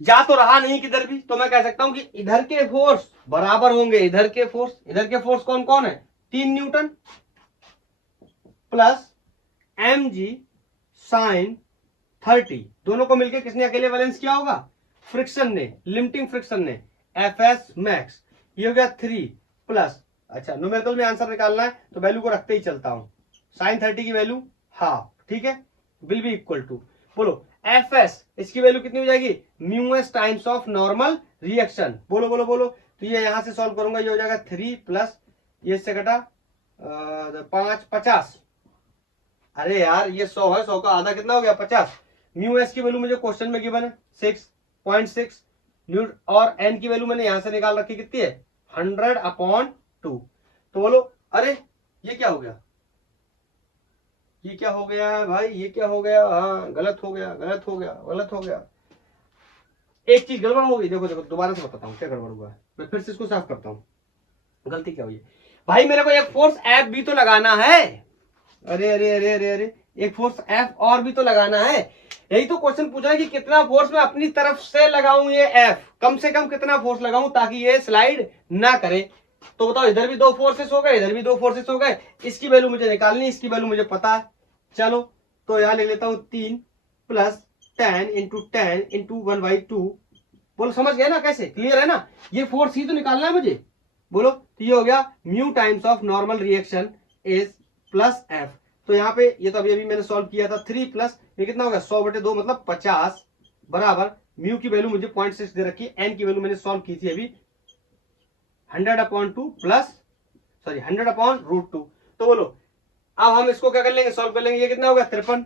जा तो रहा नहीं किधर भी, तो मैं कह सकता हूं कि इधर के फोर्स बराबर होंगे इधर के फोर्स। इधर के फोर्स कौन कौन है? 3 न्यूटन प्लस mg sin 30। दोनों को मिलकर किसने अकेले बैलेंस किया होगा? फ्रिक्शन ने, लिमिटिंग फ्रिक्शन ने, fs मैक्स। ये हो गया 3 प्लस, अच्छा न्यूमेरिकल में आंसर निकालना है तो वैल्यू को रखते ही चलता हूं। sin 30 की वैल्यू हाफ, ठीक है, विल बी इक्वल टू। बोलो, fs इसकी वैल्यू कितनी हो जाएगी? Mu S times of normal reaction. बोलो बोलो बोलो, तो ये यहां से सॉल्व करूंगा, ये हो जाएगा 3 प्लस, ये इससे कटा 5 50। अरे यार ये 100 है, 100 का आधा कितना हो गया? 50। म्यू एस की वैल्यू मुझे क्वेश्चन में गिवन है 6.6। और एन की वैल्यू मैंने यहां से निकाल रखी, कितनी है 100/2। तो बोलो अरे ये क्या हो गया, ये क्या हो गया भाई, ये क्या हो गया, हाँ गलत हो गया, गलत हो गया, गलत हो गया। एक चीज गड़बड़ हो गई, देखो देखो दोबारा से बताता हूँ क्या गड़बड़ हुआ है, मैं फिर से इसको साफ करता हूँ। गलती क्या हुई है भाई, मेरे को एक फोर्स एफ भी तो लगाना है। अरे अरे अरे अरे अरे, एक फोर्स एफ और भी तो लगाना है। यही तो क्वेश्चन पूछा है कि कितना फोर्स मैं अपनी तरफ से लगाऊं, ये एफ कम से कम कितना फोर्स लगाऊं ताकि ये स्लाइड ना करे। तो बताओ, इधर भी दो फोर्सेस हो गए, इधर भी दो फोर्सेस हो गए, इसकी वैल्यू मुझे निकालनी, इसकी वैल्यू मुझे पता है। चलो तो यहां लिख लेता हूं 3 + 10 × 10 × 1/2। बोलो समझ गए ना कैसे, क्लियर है ना, ये फोर्स ही तो निकालना है मुझे। बोलो तो ये हो गया mu times of normal reaction is plus F. तो यहाँ पे ये तो अभी अभी मैंने सॉल्व किया था, 3 प्लस ये कितना हो गया 100/2 मतलब 50 बराबर म्यू की वैल्यू मुझे 0.6 दे रखी है, एन की वैल्यू मैंने सॉल्व की थी अभी 100/2 प्लस 100/√2। तो बोलो अब हम इसको क्या कर लेंगे, सॉल्व कर लेंगे। ये कितना होगा 53।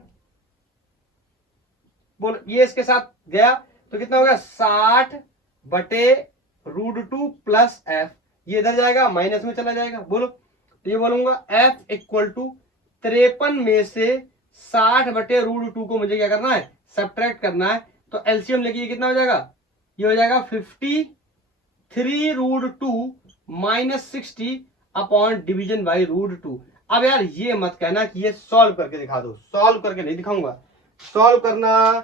बोलो ये इसके साथ गया तो कितना होगा 60/√2 प्लस एफ। ये इधर जाएगा माइनस में चला जाएगा। बोलो तो ये बोलूंगा एफ = 53 में से 60/√2 को मुझे क्या करना है, सब्ट्रैक्ट करना है। तो एलसीएम लेके ये कितना हो जाएगा, ये हो जाएगा 53√2 - 60/डिवीजन/√2। अब यार ये मत कहना कि ये सॉल्व करके दिखा दो, सॉल्व करके नहीं दिखाऊंगा, सॉल्व करना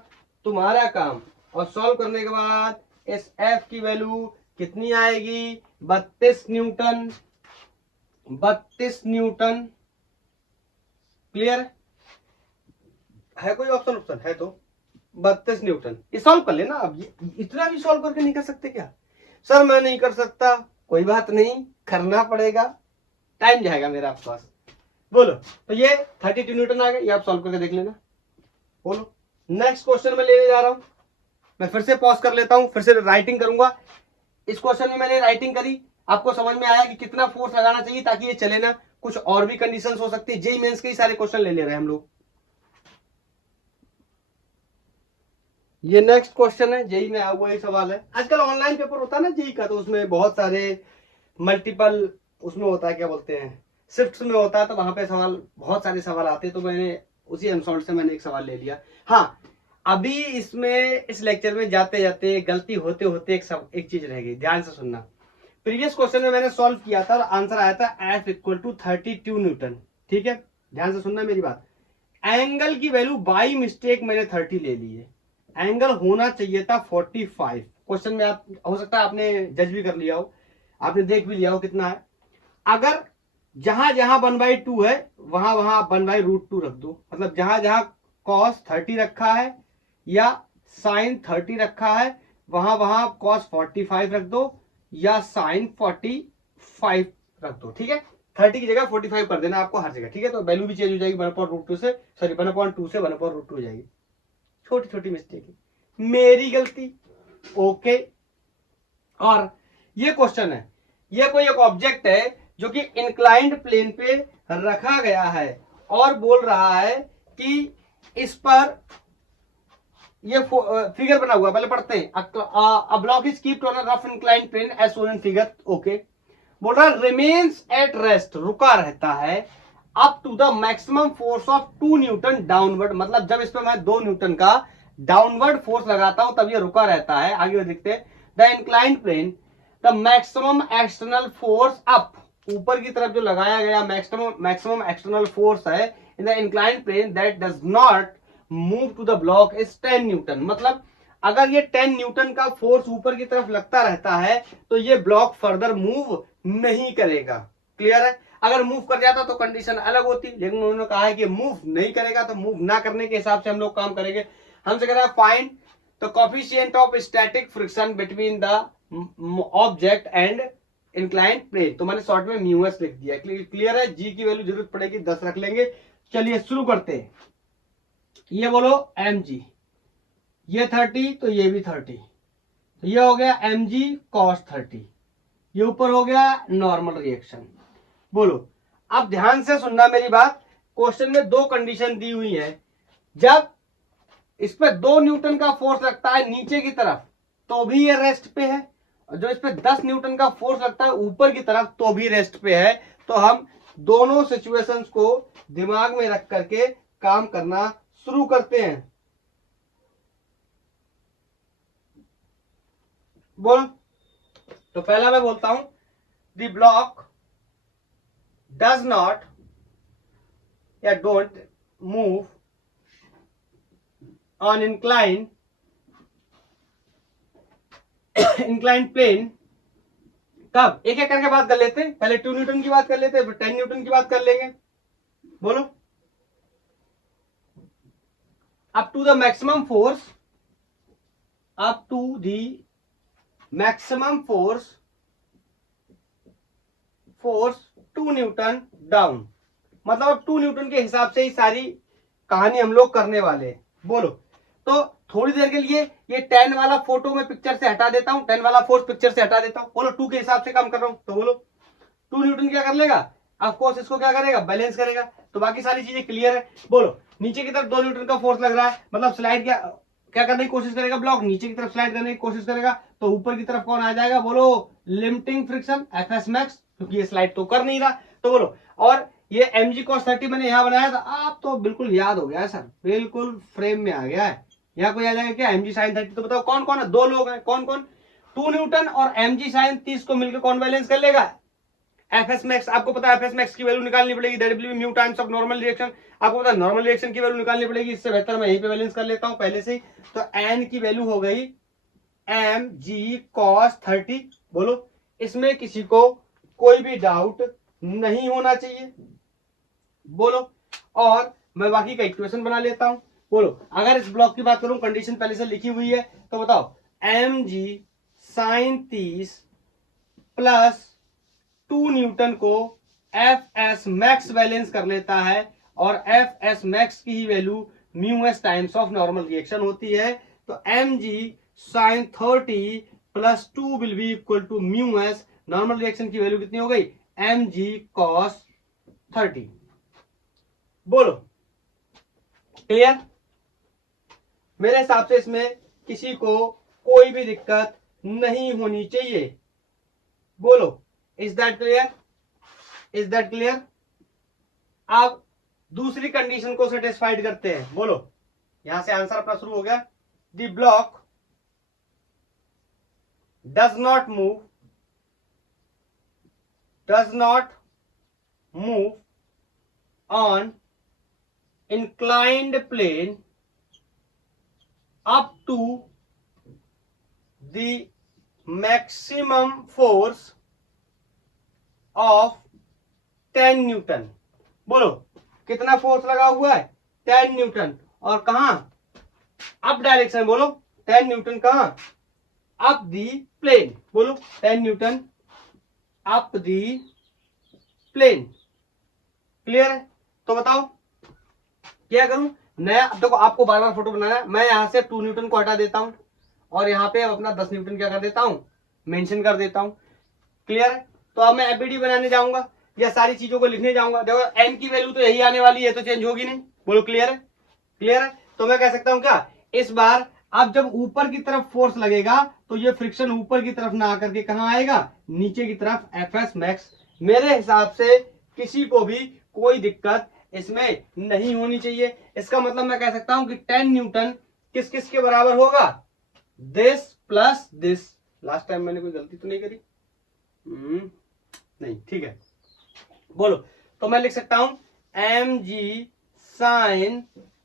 तुम्हारा काम। और सॉल्व करने के बाद इस एफ की वैल्यू कितनी आएगी, 32 न्यूटन, 32 न्यूटन। क्लियर है कोई ऑप्शन है तो 32 न्यूटन, ये सॉल्व कर लेना। अब ये इतना भी सॉल्व करके नहीं कर सकते क्या सर, मैं नहीं कर सकता, कोई बात नहीं, करना पड़ेगा, टाइम जाएगा मेरा आपके पास। बोलो तो ये 32 न्यूटन आ गए, ये आप सॉल्व करके देख लेना। बोलो नेक्स्ट क्वेश्चन में लेने जा रहा हूं, मैं फिर से पॉज कर लेता हूं, फिर से राइटिंग करूंगा। इस क्वेश्चन में मैंने राइटिंग करी, आपको समझ में आया कि कितना फोर्स लगाना चाहिए ताकि ये चले ना। कुछ और भी कंडीशंस हो सकती है, जेई मेंस के ही सारे क्वेश्चन ले रहे हैं हम लोग। ये नेक्स्ट क्वेश्चन है, जेई में आया हुआ ही सवाल है। आजकल ऑनलाइन पेपर होता है ना जेई का, तो उसमें बहुत सारे मल्टीपल उसमें होता है, क्या बोलते हैं, शिफ्ट्स में होता है, तो वहां पे सवाल बहुत सारे सवाल आते हैं। तो मैंने उसी अनुसार से मैंने एक सवाल ले लिया। हाँ अभी इसमें इस लेक्चर में जाते जाते गलती होते होते एक चीज रह गई, ध्यान से सुनना। प्रीवियस क्वेश्चन में मैंने सॉल्व किया था, आंसर आया था एफ = 32 न्यूटन। ठीक है, ध्यान से सुनना मेरी बात। एंगल की वैल्यू बाई मिस्टेक मैंने 30 ले ली है, एंगल होना चाहिए था 45। क्वेश्चन में आप हो सकता है आपने जज भी कर लिया हो, आपने देख भी लिया हो कितना है। अगर जहां जहां 1/2 है वहां वहां 1/√2 रख दो, मतलब जहां जहां cos 30 रखा है या sin 30 रखा है वहां वहां cos 45 रख दो या sin 45 रख दो। ठीक है, 30 की जगह 45 कर देना आपको हर जगह। ठीक है, तो वैल्यू भी चेंज हो जाएगी 1/√2 से, सॉरी 1/2 से 1/√2 हो जाएगी। छोटी छोटी मिस्टेक है, मेरी गलती। ओके, और ये क्वेश्चन है, ये कोई एक ऑब्जेक्ट है जो कि इंक्लाइंड प्लेन पे रखा गया है और बोल रहा है कि इस पर ये फिगर बना हुआ, पहले पढ़ते हैं। A block is kept on a rough inclined plane as shown in figure. Okay, बोल रहा है रिमेन्स एट रेस्ट, रुका रहता है up to the maximum force of 2 newton downward, मतलब जब इस पर मैं 2 न्यूटन का डाउनवर्ड फोर्स लगाता हूं तब ये रुका रहता है। आगे देखते हैं, the inclined plane the maximum external force up, ऊपर की तरफ जो लगाया गया मैक्सिमम एक्सटर्नल फोर्स है in the inclined plane that does not move to the block is 10 newton. मतलब अगर ये 10 न्यूटन का फोर्स ऊपर की तरफ लगता रहता है तो ये ब्लॉक फर्दर मूव नहीं करेगा। क्लियर है, अगर मूव कर जाता तो कंडीशन अलग होती, लेकिन उन्होंने कहा है कि मूव नहीं करेगा, तो मूव ना करने के हिसाब से हम लोग काम करेंगे। हमसे कह रहा है find the coefficient of static friction between the object and inclined plane. तो मैंने शॉर्ट में म्यूएस लिख दिया। क्लियर है, जी की वैल्यू जरूरत पड़ेगी 10 रख लेंगे। चलिए शुरू करते हैं। ये बोलो mg, ये 30 तो ये भी 30, तो ये हो गया mg cos 30, ये ऊपर हो गया नॉर्मल रिएक्शन। बोलो अब ध्यान से सुनना मेरी बात, क्वेश्चन में 2 कंडीशन दी हुई है। जब इस पे 2 न्यूटन का फोर्स लगता है नीचे की तरफ, तो भी ये रेस्ट पे है, और जो इस पे 10 न्यूटन का फोर्स लगता है ऊपर की तरफ तो भी रेस्ट पे है। तो हम दोनों सिचुएशंस को दिमाग में रख करके काम करना शुरू करते हैं। बोल। तो पहला मैं बोलता हूं, द ब्लॉक डज नॉट या don't move on incline plane. कब? एक एक करके बात कर लेते हैं। पहले 2 न्यूटन की बात कर लेते हैं, फिर 10 न्यूटन की बात कर लेंगे। बोलो। Up to the maximum force, up to the maximum force 2 newton down. मतलब अब 2 न्यूटन के हिसाब से ही सारी कहानी हम लोग करने वाले हैं। बोलो। तो थोड़ी देर के लिए ये 10 वाला फोटो में पिक्चर से हटा देता हूं, 10 वाला फोर्स पिक्चर से हटा देता हूं। बोलो 2 के हिसाब से काम कर रहा हूं। तो बोलो 2 न्यूटन क्या कर लेगा? ऑफ कोर्स इसको क्या करेगा? बैलेंस करेगा। तो बाकी सारी चीजें क्लियर है। बोलो नीचे की तरफ 2 न्यूटन का फोर्स लग रहा है, मतलब स्लाइड क्या करने की कोशिश करेगा? ब्लॉक नीचे की तरफ स्लाइड करने की कोशिश करेगा। तो ऊपर की तरफ कौन आ जाएगा? बोलो लिमिटिंग फ्रिक्शन, एफएस मैक्स, क्योंकि ये स्लाइड तो कर नहीं रहा। तो बोलो, और ये mg cos 30 मैंने यहां बनाया था, आप तो बिल्कुल याद हो गया है सर, बिल्कुल फ्रेम में आ गया है। यहाँ कोई आ जाएगा क्या? mg sin 30। तो बताओ कौन कौन है? 2 लोग हैं। कौन कौन? 2 न्यूटन और mg sin 30 को मिलकर कौन बैलेंस कर लेगा? FS max. आपको पता है एफएस मैक्स की वैल्यू निकालनी पड़ेगी, that will be mu times of normal reaction. आपको पता है नॉर्मल रिएक्शन की वैल्यू निकालनी पड़ेगी। इससे बेहतर मैं यहीं पे बैलेंस कर लेता हूं पहले से ही। तो एन की वैल्यू हो गई mg cos 30। बोलो इसमें किसी को कोई भी डाउट नहीं होना चाहिए। बोलो, और मैं बाकी का इक्वेशन बना लेता हूं। बोलो अगर इस ब्लॉक की बात करूं, कंडीशन पहले से लिखी हुई है, तो बताओ mg sin 30 प्लस 2 न्यूटन को एफ मैक्स बैलेंस कर लेता है, और एफ मैक्स की ही value mu S times of normal reaction होती है। तो mg sin 30 plus 2 will be equal to mu S. Normal reaction की वैल्यू कितनी हो गई? mg cos 30। बोलो क्लियर? मेरे हिसाब से इसमें किसी को कोई भी दिक्कत नहीं होनी चाहिए। बोलो is that clear? Is that clear? अब दूसरी कंडीशन को सेटिस्फाइड करते हैं। बोलो यहां से आंसर अपना शुरू हो गया। The block does not move on inclined plane up to the maximum force of 10 Newton. बोलो कितना फोर्स लगा हुआ है? 10 न्यूटन। और कहां? Up direction. बोलो 10 न्यूटन कहां? Up the plane. बोलो 10 newton up the plane. Clear है? तो बताओ क्या करूं? नया, देखो आपको बार बार फोटो बनाना है। मैं यहां से 2 न्यूटन को हटा देता हूं, और यहां पे अब अपना 10 न्यूटन क्या कर देता हूं? मेंशन कर देता हूं। क्लियर है? तो अब मैं एफबीडी बनाने जाऊंगा, या सारी चीजों को लिखने जाऊंगा। देखो एम की वैल्यू तो यही आने वाली है, तो चेंज होगी नहीं। बोलो क्लियर है? क्लियर है? तो मैं कह सकता हूं क्या, इस बार अब जब ऊपर की तरफ फोर्स लगेगा तो ये फ्रिक्शन ऊपर की तरफ ना आकर के कहां आएगा? नीचे की तरफ, एफएस मैक्स। मेरे हिसाब से किसी को भी कोई दिक्कत इसमें नहीं होनी चाहिए। इसका मतलब मैं कह सकता हूं कि 10 न्यूटन किस किस के बराबर होगा? This plus this. Last time मैंने कोई गलती तो नहीं करी? नहीं, ठीक है। बोलो तो मैं लिख सकता हूं mg sin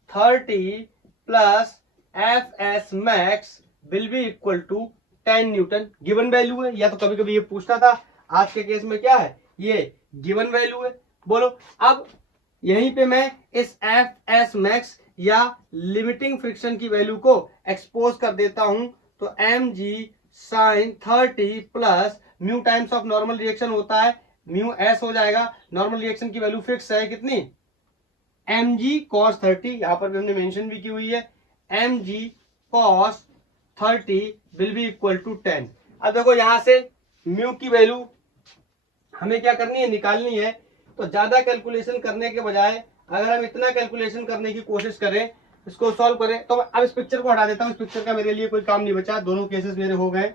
30 plus fs max will be equal to 10 newton. Given value है, या तो कभी कभी ये पूछता था, आज के केस में क्या है? ये गिवन वैल्यू है। बोलो अब यहीं पे मैं इस एफ मैक्स या लिमिटिंग फ्रिक्शन की वैल्यू को एक्सपोज कर देता हूं। तो mg sin 30 plus mu times of normal reaction होता है, म्यू एस हो जाएगा। नॉर्मल रिएक्शन की वैल्यू फिक्स है कितनी? mg cos 30, यहां पर भी हमने मेंशन भी की हुई है। mg cos 30 will be equal to 10। अब देखो यहां से म्यू की वैल्यू हमें क्या करनी है? निकालनी है। तो ज्यादा कैलकुलेशन करने के बजाय अगर हम इतना कैलकुलेशन करने की कोशिश करें इसको सॉल्व करें। तो अब इस पिक्चर को हटा देता हूँ, इस पिक्चर का मेरे लिए कोई काम नहीं बचा, दोनों केसेस मेरे हो गए।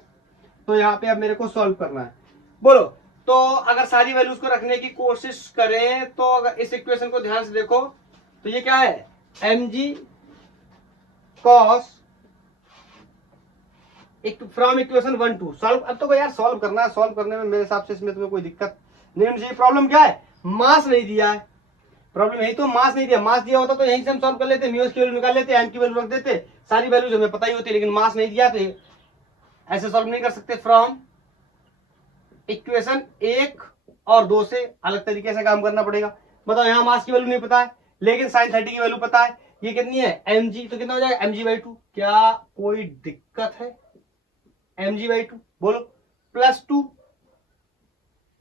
तो यहाँ पे अब मेरे को सॉल्व करना है। बोलो, तो अगर सारी वैल्यूज को रखने की कोशिश करें तो अगर इस इक्वेशन को ध्यान से देखो तो ये क्या है, mg cos from equation 1 2 solve. अब तो यार सॉल्व करना है, सॉल्व करने में मेरे हिसाब से इसमें तुम्हें कोई दिक्कत नहीं मुझे। प्रॉब्लम क्या है, मास नहीं दिया है, प्रॉब्लम यही तो, मास नहीं दिया। मास दिया होता तो यहीं से हम सॉल्व कर लेते, म्यू की वैल्यू निकाल लेते, एम की वैल्यू रख देते, सारी वैल्यूज हमें पता ही होती, लेकिन मास नहीं दिया तो ऐसे सॉल्व नहीं कर सकते। फ्रॉम इक्वेशन 1 और 2 से अलग तरीके से काम करना पड़ेगा। बताओ, यहाँ मास की वैल्यू नहीं पता है लेकिन साइन 30 की वैल्यू पता है, ये कितनी है mg, तो कितना हो जाएगा mg/2। क्या कोई दिक्कत है, mg/2 बोलो, +2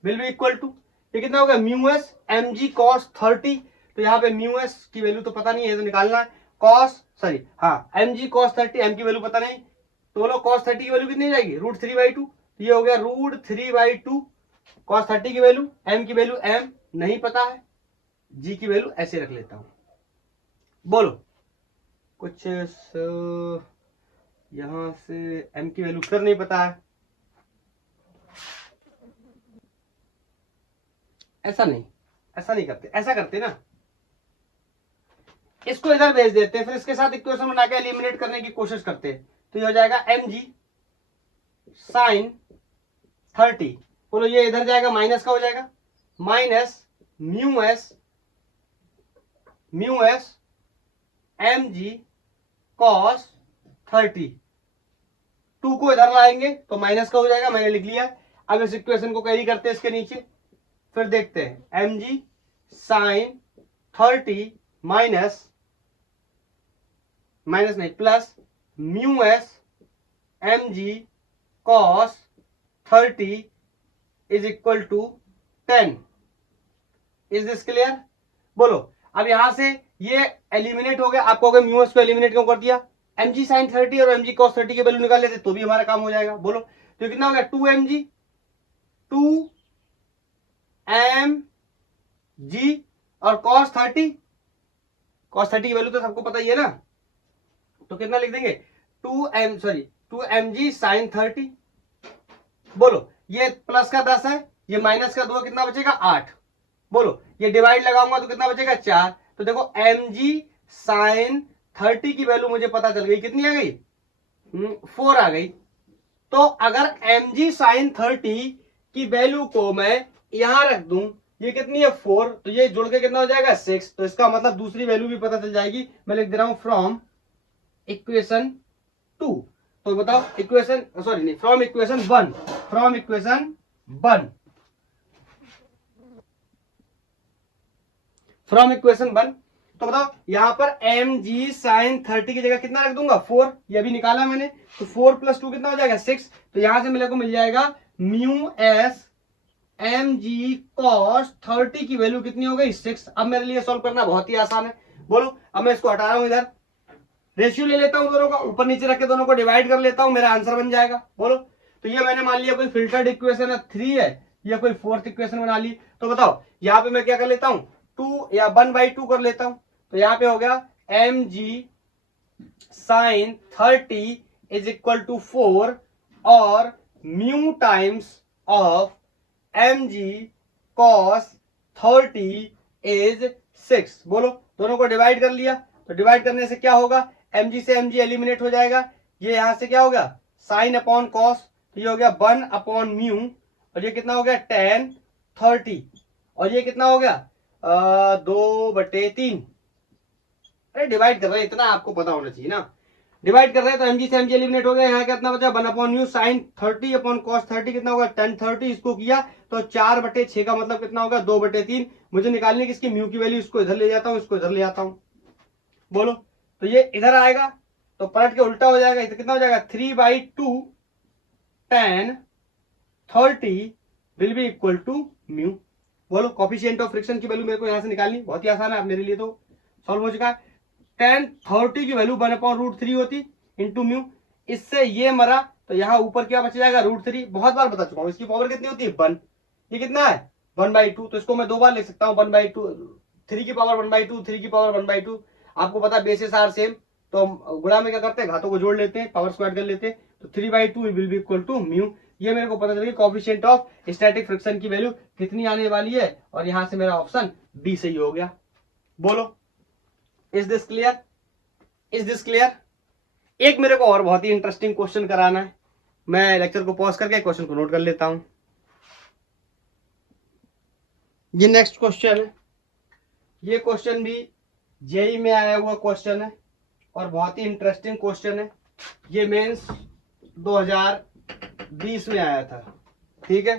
विल बी इक्वल टू, ये कितना होगा μs mg cos 30। तो यहाँ पे μs की वैल्यू तो पता नहीं है, तो निकालना है cos, सॉरी हाँ mg cos 30, m की वैल्यू पता नहीं, तो बोलो cos 30 की वैल्यू कितनी जाएगी, √3/2। तो ये हो गया √3/2 cos 30 की वैल्यू, m की वैल्यू m नहीं पता है, g की वैल्यू ऐसे रख लेता हूं। बोलो कुछ यहां से m की वैल्यू फिर नहीं पता है, ऐसा नहीं करते, ऐसा करते ना, इसको इधर भेज देते, फिर इसके साथ इक्वेशन बना के एलिमिनेट करने की कोशिश करते। तो ये हो जाएगा mg sin 30। बोलो ये इधर जाएगा, माइनस का हो जाएगा, माइनस μs mg cos 30। 2 को इधर लाएंगे तो माइनस का हो जाएगा, मैंने लिख लिया। अब इस इक्वेशन को कैरी करते हैं इसके नीचे, फिर देखते हैं mg sin 30 माइनस नहीं plus μs mg cos 30 is equal to 10। Is this clear? बोलो, अब यहां से ये एलिमिनेट हो गया, आप कहोगे म्यूएस को एलिमिनेट क्यों कर दिया, mg sin 30 और mg cos 30 के वैल्यू निकाल लेते तो भी हमारा काम हो जाएगा। बोलो तो कितना हो गया, 2mg और cos 30 की वैल्यू तो सबको पता ही है ना, तो कितना लिख देंगे, 2mg sin 30। बोलो ये प्लस का 10 है, ये माइनस का 2, कितना बचेगा 8। बोलो ये डिवाइड लगाऊंगा तो कितना बचेगा 4। तो देखो mg sin 30 की वैल्यू मुझे पता चल गई, कितनी आ गई 4 आ गई। तो अगर mg sin 30 की वैल्यू को मैं यहां रख दूं, ये कितनी है 4, तो ये जुड़ के कितना हो जाएगा 6। तो इसका मतलब दूसरी वैल्यू भी पता चल जाएगी। मैं लिख दे रहा हूं फ्रॉम इक्वेशन 2। तो बताओ इक्वेशन, सॉरी नहीं, फ्रॉम इक्वेशन 1, फ्रॉम इक्वेशन 1 तो बताओ यहां पर mg sin 30 की जगह कितना रख दूंगा 4, ये भी निकाला मैंने, तो 4 + 2 कितना हो जाएगा 6। तो यहां से मेरे को मिल जाएगा μs mg cos 30 की वैल्यू कितनी हो गई 6। अब मेरे लिए सॉल्व करना बहुत ही आसान है। बोलो अब मैं इसको हटा रहा हूं, इधर रेशियो ले लेता हूं, दोनों का ऊपर नीचे रख के दोनों को डिवाइड कर लेता हूं, मेरा आंसर बन जाएगा। बोलो तो ये मैंने मान लिया कोई फिल्टर्ड इक्वेशन है 3 है, या कोई 4th इक्वेशन बना ली। तो बताओ यहाँ पे मैं क्या कर लेता हूं, 2 या 1/2 कर लेता हूं। तो यहाँ पे हो गया mg sin 30 is equal to 4 और mu times of mg cos 30 is 6। बोलो दोनों को डिवाइड कर लिया, तो डिवाइड करने से क्या होगा, mg से mg एलिमिनेट हो जाएगा, ये यहां से क्या होगा साइन अपॉन कॉस, तो ये हो गया 1/μ, और ये कितना हो गया tan 30, और ये कितना हो गया 2/3। अरे डिवाइड कर रहे हैं, इतना आपको पता होना चाहिए ना, डिवाइड कर रहे हैं तो mg से mg एलिमिनेट हो गया, यहाँ कितना बचा 1/μ sin 30 अपॉन cos 30 कितना होगा tan 30। इसको किया तो 4/6 का मतलब कितना होगा 2/3। मुझे निकालने की इसकी म्यू की वैल्यू, इसको इधर ले जाता हूं, इसको इधर ले जाता हूं। बोलो तो ये इधर आएगा तो पलट के उल्टा हो जाएगा, तो कितना हो जाएगा 3/2 tan 30 will be equal to mu. बोलो कोफिशिएंट ऑफ फ्रिक्शन की वैल्यू मेरे को यहां से निकालनी, बहुत ही आसान है, मेरे लिए तो सॉल्व हो चुका है। tan 30 की वैल्यू 1/√3 होती इंटू म्यू, इससे ये मरा तो यहाँ ऊपर क्या बच जाएगा √3। बहुत बार बता चुका हूं, इसकी पावर कितनी होती है 1, ये कितना है 1/2, तो इसको मैं 2 बार लिख सकता हूँ 1/2, 3 की पावर 1/2, 3 की पावर 1/2। आपको पता बेसिस आर सेम, तो हम गुणा में क्या करते हैं, घातों को जोड़ लेते हैं, पावर स्क्वायर कर लेते हैं, तो 3/2 will be equal to mu. ये मेरे को पता चल गया कोएफिशिएंट ऑफ स्टैटिक फ्रिक्शन की वैल्यू कितनी आने वाली है, और यहां से मेरा ऑप्शन बी सही हो गया। बोलो, is this clear? Is this clear? एक मेरे को और बहुत ही इंटरेस्टिंग क्वेश्चन कराना है, मैं लेक्चर को पॉज करके क्वेश्चन को नोट कर लेता हूं। ये नेक्स्ट क्वेश्चन है, ये क्वेश्चन भी जेई में आया हुआ क्वेश्चन है और बहुत ही इंटरेस्टिंग क्वेश्चन है। ये मेंस 2020 में आया था, ठीक है।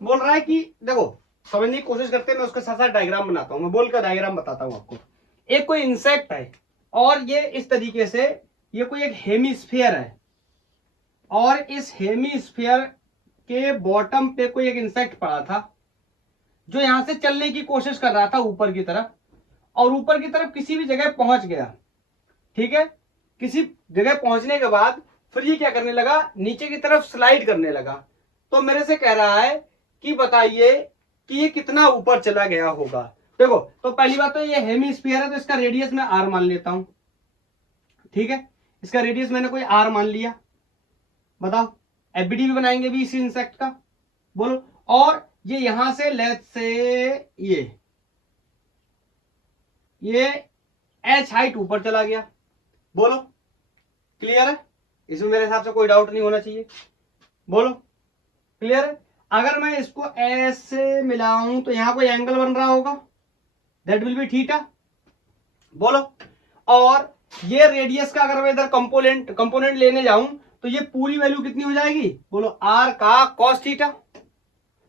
बोल रहा है कि देखो, समझने की कोशिश करते हैं, मैं उसके साथ साथ डायग्राम बनाता हूं, मैं बोल कर डायग्राम बताता हूं आपको। एक कोई इंसेक्ट है और ये इस तरीके से, ये कोई एक हेमिस्फीयर है और इस हेमिस्फीयर के बॉटम पे कोई एक इंसेक्ट पड़ा था जो यहां से चलने की कोशिश कर रहा था ऊपर की तरफ, और ऊपर की तरफ किसी भी जगह पहुंच गया, ठीक है। किसी जगह पहुंचने के बाद फिर ये क्या करने लगा, नीचे की तरफ स्लाइड करने लगा। तो मेरे से कह रहा है कि बताइए कि ये कितना ऊपर चला गया होगा। देखो, तो पहली बात तो ये हेमिस्फीयर है, तो इसका रेडियस मैं आर मान लेता हूं, ठीक है। इसका रेडियस मैंने कोई आर मान लिया। बताओ, एफबीडी भी बनाएंगे भी इसी इंसेक्ट का, बोलो। और ये यहां से लेट्स से ये एच हाइट ऊपर चला गया, बोलो क्लियर है? इसमें मेरे हिसाब से कोई डाउट नहीं होना चाहिए, बोलो क्लियर है? अगर मैं इसको ऐसे मिलाऊं तो यहां कोई एंगल बन रहा होगा, दैट विल बी थीटा, बोलो। और ये रेडियस का अगर मैं इधर कंपोनेंट लेने जाऊं तो ये पूरी वैल्यू कितनी हो जाएगी, बोलो, आर का कॉस थीटा,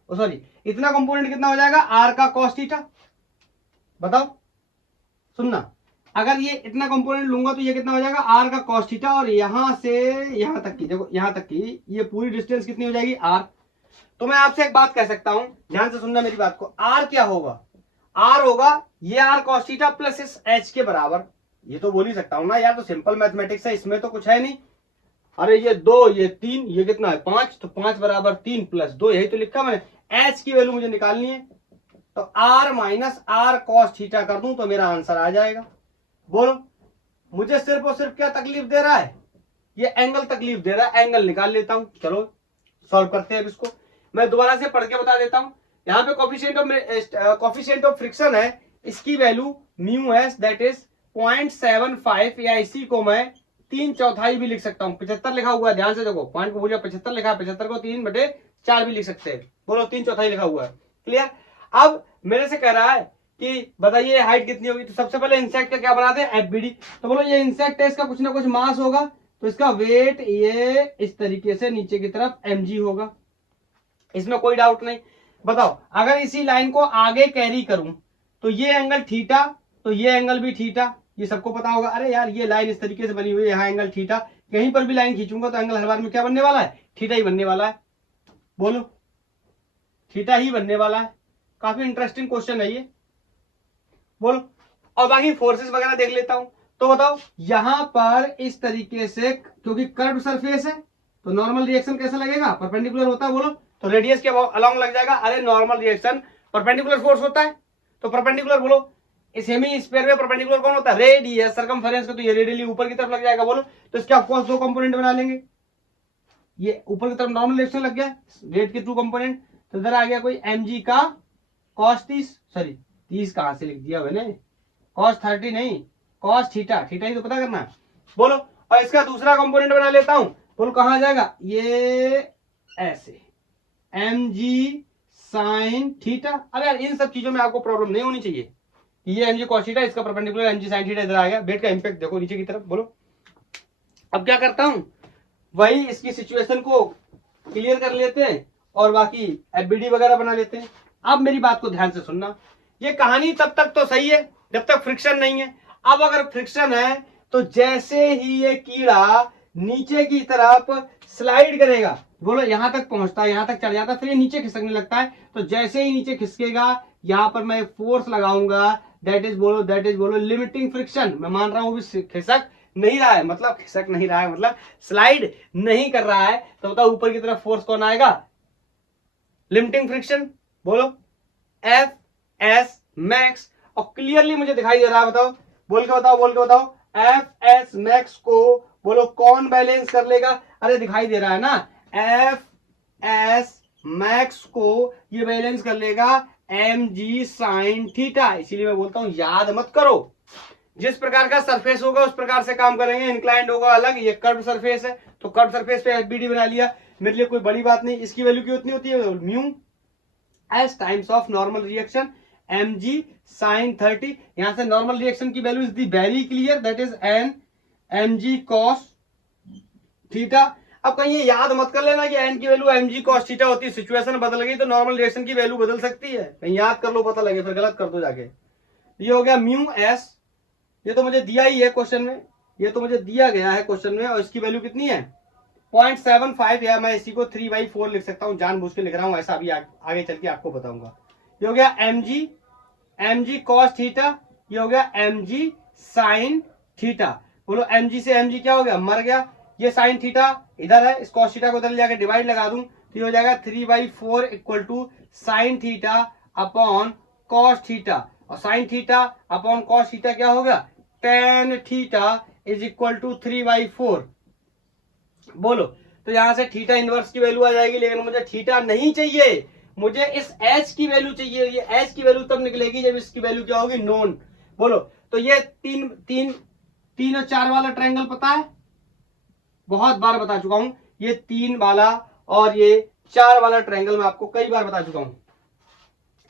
सॉरी, इतना कंपोनेंट कितना हो जाएगा, आर का कॉस थीटा। बताओ, सुनना, अगर ये इतना कंपोनेंट लूंगा तो ये कितना हो जाएगा, आर का कॉस थीटा, और यहां से यहां तक की, देखो यहां तक की ये पूरी डिस्टेंस कितनी हो जाएगी, आर। तो मैं आपसे एक बात कह सकता हूं, ध्यान से सुनना मेरी बात को, आर क्या होगा, आर होगा ये आर कॉस थीटा प्लस इस एच के बराबर। ये तो बोल ही सकता हूं ना यार, तो सिंपल मैथमेटिक्स है, इसमें तो कुछ है नहीं। अरे ये 2, ये 3, ये कितना है 5, तो 5 बराबर 3 प्लस 2, यही तो लिखा मैंने। एच की वैल्यू मुझे निकालनी है, तो R minus R cos theta कर दूं तो मेरा आंसर आ जाएगा। बोलो, मुझे सिर्फ और सिर्फ क्या तकलीफ दे रहा है, ये एंगल तकलीफ दे रहा है, एंगल निकाल लेता हूं। चलो सॉल्व करते हैं अब इसको, मैं दोबारा से पढ़ के बता देता हूं। यहाँ पे कोफिशिएंट ऑफ फ्रिक्शन है, इसकी value mu S that is 0.75, या इसी को मैं 3/4 भी लिख सकता हूँ। 75 लिखा हुआ है, ध्यान से देखो, पॉइंट को भूलिए, 75 लिखा है, 75 को 3/4 भी लिख सकते हैं, बोलो 3/4 लिखा हुआ है, क्लियर। अब मेरे से कह रहा है कि बताइए हाइट कितनी होगी, तो सबसे पहले इंसेक्ट का क्या बनाते हैं, एफबीडी। तो बोलो ये इंसेक्ट है, इसका कुछ ना कुछ मास होगा, तो इसका वेट ये इस तरीके से नीचे की तरफ mg होगा, इसमें कोई डाउट नहीं। बताओ, अगर इसी लाइन को आगे कैरी करूं तो ये एंगल थीटा, तो ये एंगल भी थीटा, ये सबको पता होगा। अरे यार, ये लाइन इस तरीके से बनी हुई है, यहाँ एंगल थीटा, कहीं पर भी लाइन खींचूंगा तो एंगल हर बार में क्या बनने वाला है, थीटा ही बनने वाला है, बोलो थीटा ही बनने वाला है। काफी इंटरेस्टिंग क्वेश्चन है ये, बोलो। और बाकी फोर्सेस वगैरह देख लेता हूं, तो बताओ यहां पर इस तरीके से, क्योंकि कर्व सरफेस है तो नॉर्मल रिएक्शन कैसा लगेगा, परपेंडिकुलर होता है, बोलो। तो रेडियस के अलोंग लग जाएगा, अरे नॉर्मल रिएक्शन परपेंडिकुलर फोर्स होता है, तो परपेंडिकुलर, बोलो इस हेमी स्फीयर में परपेंडिकुलर कौन होता है, रेडियस, सर्कमफेरेंस का, तो ये रेडियली ऊपर की तरफ लग जाएगा, बोलो। तो इसके ऑफकोर्स 2 कंपोनेंट बना लेंगे, ये ऊपर की तरफ नॉर्मल रिएक्शन लग गया, रेट के 2 कंपोनेंट, तो इधर आ गया कोई mg का cos 30, सॉरी 30 कहां से लिख दिया मैंने, cos 30 नहीं, cos थीटा, थीटा ही तो पता करना है, बोलो। और इसका दूसरा कंपोनेंट बना लेता हूं, बोलो कहां जाएगा, ये ऐसे mg sin थीटा। अरे यार, इन सब चीजों में आपको प्रॉब्लम नहीं होनी चाहिए, ये mg cos थीटा, इसका परपेंडिकुलर mg sin थीटा इधर आ गया, वेट का इंपैक्ट देखो नीचे की तरफ, बोलो। अब क्या करता हूं, वही इसकी सिचुएशन को क्लियर कर लेते हैं और बाकी एफबीडी वगैरह बना लेते हैं। अब मेरी बात को ध्यान से सुनना, ये कहानी तब तक तो सही है जब तक फ्रिक्शन नहीं है। अब अगर फ्रिक्शन है तो जैसे ही ये कीड़ा नीचे की तरफ स्लाइड करेगा, बोलो यहां तक पहुंचता है, यहां तक चढ़ जाता है, फिर ये नीचे खिसकने लगता है, तो जैसे ही नीचे खिसकेगा यहां पर मैं फोर्स लगाऊंगा, दैट इज बोलो लिमिटिंग फ्रिक्शन। मैं मान रहा हूं भी खिसक नहीं रहा है, मतलब खिसक नहीं रहा है, मतलब स्लाइड नहीं कर रहा है, तो बताओ ऊपर की तरफ फोर्स कौन आएगा, लिमिटिंग फ्रिक्शन, बोलो एफ एस मैक्स, और क्लियरली मुझे दिखाई दे रहा है, बताओ, बोल के बताओ, बोल के बताओ, एफ एस मैक्स को बोलो कौन बैलेंस कर लेगा? अरे दिखाई दे रहा है ना, एफ एस मैक्स को ये बैलेंस कर लेगा एम जी साइन थीटा। इसीलिए मैं बोलता हूं याद मत करो, जिस प्रकार का सरफेस होगा उस प्रकार से काम करेंगे। इंक्लाइंड होगा अलग, ये कर्व सरफेस है तो कर्व सरफेस पे एफबीडी बना लिया, मेरे लिए कोई बड़ी बात नहीं। इसकी वैल्यू कितनी होती है? Mu S times of normal reaction M G sine 30। यहां से नॉर्मल रिएक्शन की value is the very clear, that is N M G cos theta. अब कहीं ये याद मत कर लेना कि एन की value M G cos theta होती है, सिचुएशन बदल गई तो नॉर्मल रिएक्शन की वैल्यू बदल सकती है, कहीं याद कर लो, पता लगे फिर गलत कर दो जाके। ये हो गया म्यू एस, ये तो मुझे दिया ही है क्वेश्चन में, ये तो मुझे दिया गया है क्वेश्चन में, और इसकी वैल्यू कितनी है 0.75, या मैं इसी को 3/4 लिख सकता हूं, जानबूझ के लिख रहा हूं ऐसा, अभी आगे चल के आपको बताऊंगा। ये हो गया एम जी कॉस थीटा, ये हो गया एम जी साइन थीटा। बोलो एम जी से एम जी क्या हो गया? मर गया। ये साइन थीटा इधर है, इस कॉस थीटा को इधर ले जाकर डिवाइड लगा दूं तो ये हो जाएगा 3/4 equal to sine theta upon cos theta, और sine theta upon cos theta क्या हो गया? Tan theta is equal to 3/4। बोलो, तो यहां से थीटा इनवर्स की वैल्यू आ जाएगी, लेकिन मुझे थीटा नहीं चाहिए, मुझे इस एच की वैल्यू चाहिए। ये एच की वैल्यू तब निकलेगी जब इसकी वैल्यू क्या होगी? नोन। बोलो, तो ये तीन और 4 वाला ट्रायंगल पता है, बहुत बार बता चुका हूं, ये 3 वाला और ये 4 वाला ट्रायंगल मैं आपको कई बार बता चुका हूं।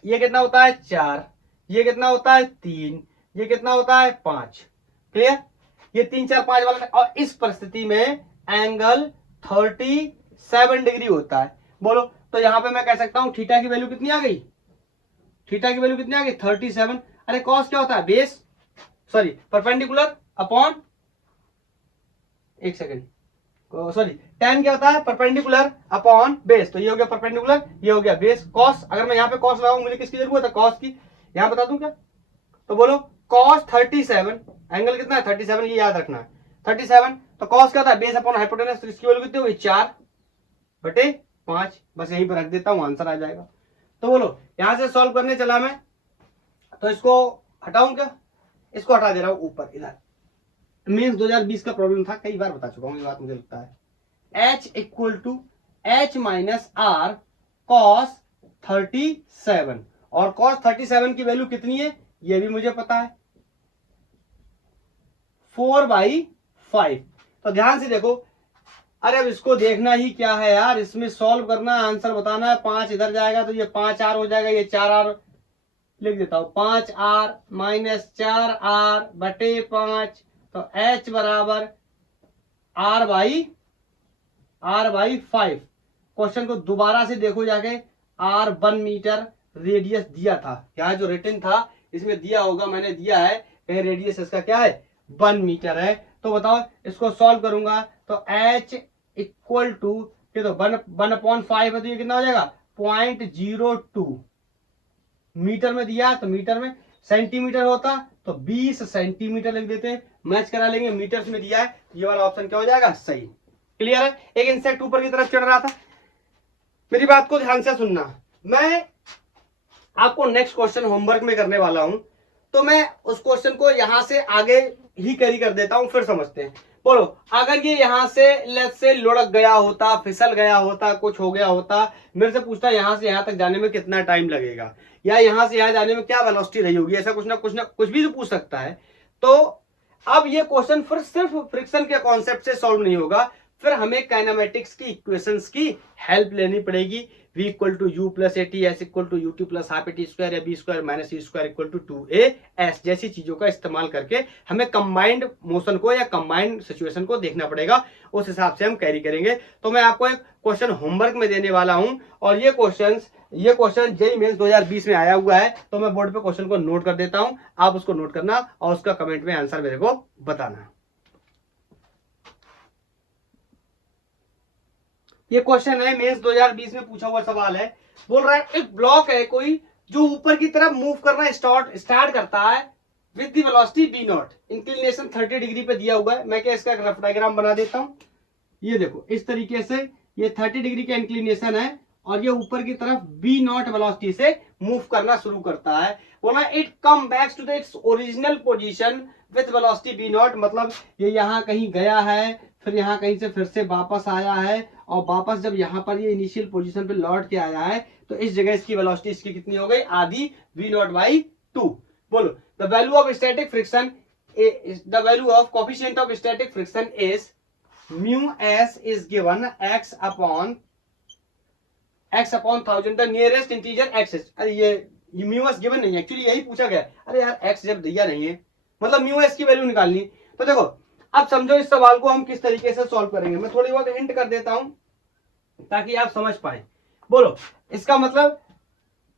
ये कितना होता है? 4, ये कितना होता है? 3, ये कितना होता है? 5। क्लियर? ये 3, 4, 5 वाला, और इस परिस्थिति में एंगल 37 डिग्री होता है। बोलो, तो यहां पे मैं कह सकता हूं थीटा की वैल्यू कितनी आ गई? थीटा की वैल्यू कितनी आ गई? 37। अरे कॉस क्या होता है? बेस, सॉरी परपेंडिकुलर अपॉन, एक सेकेंड, सॉरी tan क्या होता है? Perpendicular upon base. तो ये हो गया परपेंडिकुलर, ये हो गया बेस। कॉस, अगर मैं यहाँ पे कॉस लगाऊं, मुझे किसकी जरूरत है? कॉस की। यहां बता दूं क्या? तो बोलो कॉस 37, एंगल कितना है? 37, ये याद रखना है 37। तो कॉस क्या होता है? बेस अपॉन हाइपोटेनस, तो इसकी वैल्यू कितनी होगी? 4/5। बस यहीं पर रख देता हूं, आंसर आ जाएगा। तो बोलो, यहां से सॉल्व करने चला मैं, तो इसको हटाऊं क्या? इसको हटा दे रहा हूं ऊपर इधर। मीन्स 2020 का प्रॉब्लम था, कई बार बता चुका हूं ये बात, मुझे लगता है। H equal to H minus R cos 37, और कॉस 37 की वैल्यू कितनी है ये भी मुझे पता है, 4/5। तो ध्यान से देखो, अरे अब इसको देखना ही क्या है यार, इसमें सॉल्व करना, आंसर बताना है। 5 इधर जाएगा तो ये 5r हो जाएगा, ये 4r लिख देता हूं, 5r माइनस 4r/5, तो H बराबर r/5। क्वेश्चन को दोबारा से देखो जाके, r 1 मीटर रेडियस दिया था, यहाँ जो रिटन था इसमें दिया होगा, मैंने दिया है कहीं, रेडियस इसका क्या है? 1 मीटर है। तो बताओ, इसको सॉल्व करूंगा तो h इक्वल टू, तो 1/5 है, तो ये कितना हो जाएगा? 0.02 मीटर में दिया, तो मीटर में, सेंटीमीटर होता तो 20 सेंटीमीटर लिख देते हैं, मैच करा लेंगे, मीटर्स में दिया है, तो ये वाला ऑप्शन क्या हो जाएगा? सही। क्लियर है? एक इंसेक्ट ऊपर की तरफ चढ़ रहा था, मेरी बात को ध्यान से सुनना, मैं आपको नेक्स्ट क्वेश्चन होमवर्क में करने वाला हूं, तो मैं उस क्वेश्चन को यहां से आगे ही कैरी कर देता हूं, फिर समझते हैं। बोलो, अगर ये यहां से लेट्स से लुढ़क गया होता, फिसल गया होता, कुछ हो गया होता, मेरे से पूछता यहां से यहां तक जाने में कितना टाइम लगेगा, या यहां से यहां जाने में क्या वेलोसिटी रही होगी, ऐसा कुछ भी तो पूछ सकता है। तो अब ये क्वेश्चन फिर सिर्फ फ्रिक्शन के कॉन्सेप्ट से सॉल्व नहीं होगा, फिर हमें काइनेमेटिक्स की इक्वेशंस की हेल्प लेनी पड़ेगी। v equal to u plus a t, s equal to u t plus half a t square, या b square minus c square equal to 2as जैसी चीजों का इस्तेमाल करके हमें कंबाइंड मोशन को या कंबाइंड सिचुएशन को देखना पड़ेगा, उस हिसाब से हम कैरी करेंगे। तो मैं आपको एक क्वेश्चन होमवर्क में देने वाला हूं, और ये क्वेश्चन जेईई मेंस 2020 में आया हुआ है, तो मैं बोर्ड पे क्वेश्चन को नोट कर देता हूं, आप उसको नोट करना और उसका कमेंट में आंसर मेरे को बताना। ये क्वेश्चन है मेंस 2020 में पूछा हुआ सवाल है, बोल रहा है एक ब्लॉक है कोई जो ऊपर की तरफ मूव करना स्टार्ट करता है with the velocity v not, inclination 30 degree पे दिया हुआ है। मैं क्या इसका रफ डायग्राम बना देता हूं, ये देखो इस तरीके से, ये 30 डिग्री का इंक्लिनेशन है और ये ऊपर की तरफ v नॉट वेलोसिटी से मूव करना शुरू करता है। बोला it come back to the it's original position with velocity v nought, मतलब ये यहाँ कहीं गया है, फिर यहाँ कहीं से फिर से वापस आया है, और वापस जब यहाँ पर ये इनिशियल पोजीशन पे लौट के आया है तो इस जगह इसकी वेलोसिटी इसकी कितनी हो गई, आधी v नॉट बाई 2। बोलो the value of static friction, the value of coefficient of static friction is mu S is given x upon 1000 the nearest integer x। अरे ये म्यू एस गिवन नहीं है, एक्चुअली यही पूछा गया। अरे यार x जब दिया नहीं है मतलब म्यू एस की वैल्यू निकालनी। तो देखो अब समझो इस सवाल को हम किस तरीके से सॉल्व करेंगे। मैं थोड़ी बहुत हिंट कर देता हूं ताकि आप समझ पाए। बोलो इसका मतलब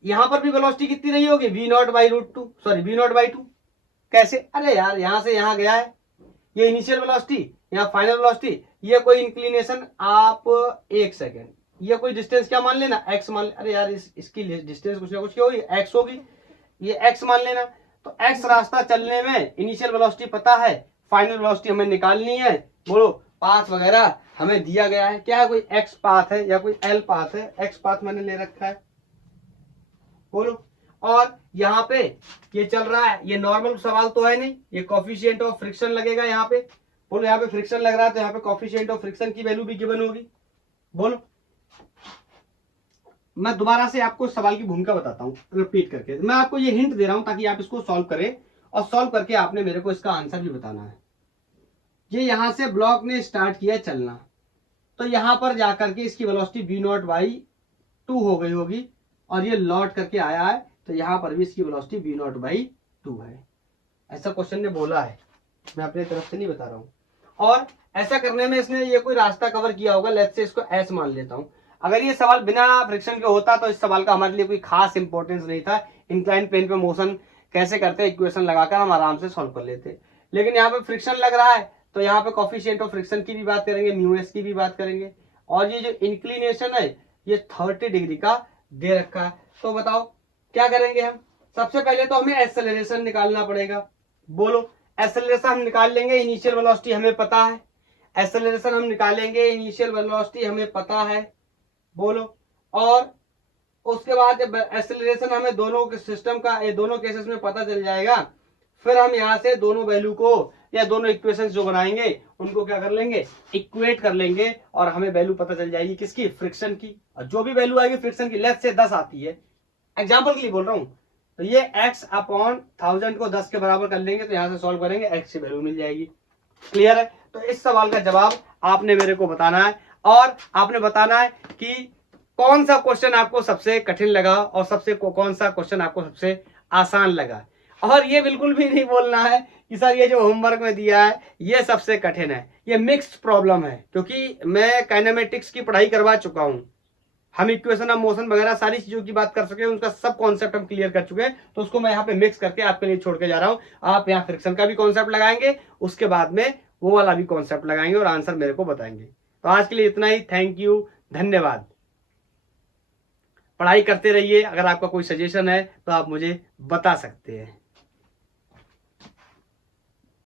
यहां पर भी वेलोसिटी कितनी रही होगी, v nought by root 2, sorry v nought by 2। कैसे, अरे यार यहां से यहां गया है, ये इनिशियल वेलोसिटी, यहाँ फाइनल वेलोसिटी, ये कोई इंक्लिनेशन, आप एक सेकेंड, ये कोई डिस्टेंस क्या मान लेना, x मान। अरे यार इसकी डिस्टेंस कुछ ना कुछ क्या होगी, x होगी, ये x मान लेना। तो x रास्ता चलने में इनिशियल वेलोसिटी पता है, फाइनल वेलोसिटी हमें निकालनी है। बोलो पाथ वगैरह हमें दिया गया है, क्या है, कोई x पाथ है या कोई l पाथ है, x पाथ मैंने ले रखा है। बोलो और यहाँ पे ये चल रहा है, ये नॉर्मल सवाल तो है नहीं, ये कोफिशिएंट ऑफ फ्रिक्शन लगेगा यहाँ पे। बोलो यहाँ पे फ्रिक्शन लग रहा है तो यहाँ पे कोफिशिएंट ऑफ फ्रिक्शन की वैल्यू भी गिवन होगी। बोलो मैं दोबारा से आपको सवाल की भूमिका बताता हूँ रिपीट करके, मैं आपको ये हिंट दे रहा हूं ताकि आप इसको सॉल्व करें, और सॉल्व करके आपने मेरे को इसका आंसर भी बताना है। ये यहां से ब्लॉक ने स्टार्ट किया चलना, तो यहां पर जाकर के इसकी वेलोसिटी v नॉट बाई 2 हो गई होगी, और ये लौट करके आया है तो यहां पर भी इसकी वेलोसिटी v नॉट बाई 2 है। ऐसा क्वेश्चन ने बोला है, मैं अपने तरफ से नहीं बता रहा हूं। और ऐसा करने में इसने ये कोई रास्ता कवर किया होगा, लेट्स से इसको s मान लेता हूं। अगर ये सवाल बिना फ्रिक्शन के होता तो इस सवाल का हमारे लिए कोई खास इंपॉर्टेंस नहीं था, इंक्लाइन प्लेन पे मोशन कैसे करते हैं इक्वेशन लगाकर हम आराम से सॉल्व कर लेते। लेकिन यहाँ पे फ्रिक्शन लग रहा है तो यहाँ पे कोफिशिएंट ऑफ फ्रिक्शन की भी बात करेंगे, म्यू एस की भी बात करेंगे, और ये जो इंक्लिनेशन है ये 30 डिग्री का दे रखा है। तो बताओ क्या करेंगे हम, सबसे पहले तो हमें एक्सेलरेशन निकालना पड़ेगा। बोलो एक्सेलरेशन हम निकाल लेंगे, इनिशियल वेलोसिटी हमें पता है, एक्सेलरेशन हम निकालेंगे, इनिशियल वेलोसिटी हमें पता है। बोलो और उसके बाद जब एक्सेलरेशन हमें दोनों सिस्टम का दोनों केसेस में पता चल जाएगा, फिर हम यहाँ से दोनों वैल्यू को या दोनों इक्वेशंस जो बनाएंगे उनको क्या कर लेंगे, इक्वेट कर लेंगे, और हमें वैल्यू पता चल जाएगी किसकी, फ्रिक्शन की। और जो भी वैल्यू आएगी फ्रिक्शन की, लेफ्ट से 10 आती है, एग्जाम्पल के लिए बोल रहा हूं, तो ये x अपॉन 1000 को 10 के बराबर कर लेंगे तो यहां से सॉल्व करेंगे, x की वैल्यू मिल जाएगी। क्लियर है। तो इस सवाल का जवाब आपने मेरे को बताना है, और आपने बताना है कि कौन सा क्वेश्चन आपको सबसे कठिन लगा और सबसे कौन सा क्वेश्चन आपको सबसे आसान लगा। और ये बिल्कुल भी नहीं बोलना है कि सर ये जो होमवर्क में दिया है ये सबसे कठिन है, ये मिक्स्ड प्रॉब्लम है, क्योंकि मैं काइनेमेटिक्स की पढ़ाई करवा चुका हूं, हम इक्वेशन ऑफ मोशन वगैरह सारी चीजों की बात कर सके, उनका सब कॉन्सेप्ट हम क्लियर कर चुके हैं। तो उसको मैं यहाँ पे मिक्स करके आपके लिए छोड़ के जा रहा हूँ। आप यहाँ फ्रिक्शन का भी कॉन्सेप्ट लगाएंगे, उसके बाद में वो वाला भी कॉन्सेप्ट लगाएंगे और आंसर मेरे को बताएंगे। तो आज के लिए इतना ही, थैंक यू, धन्यवाद। पढ़ाई करते रहिए, अगर आपका कोई सजेशन है तो आप मुझे बता सकते हैं।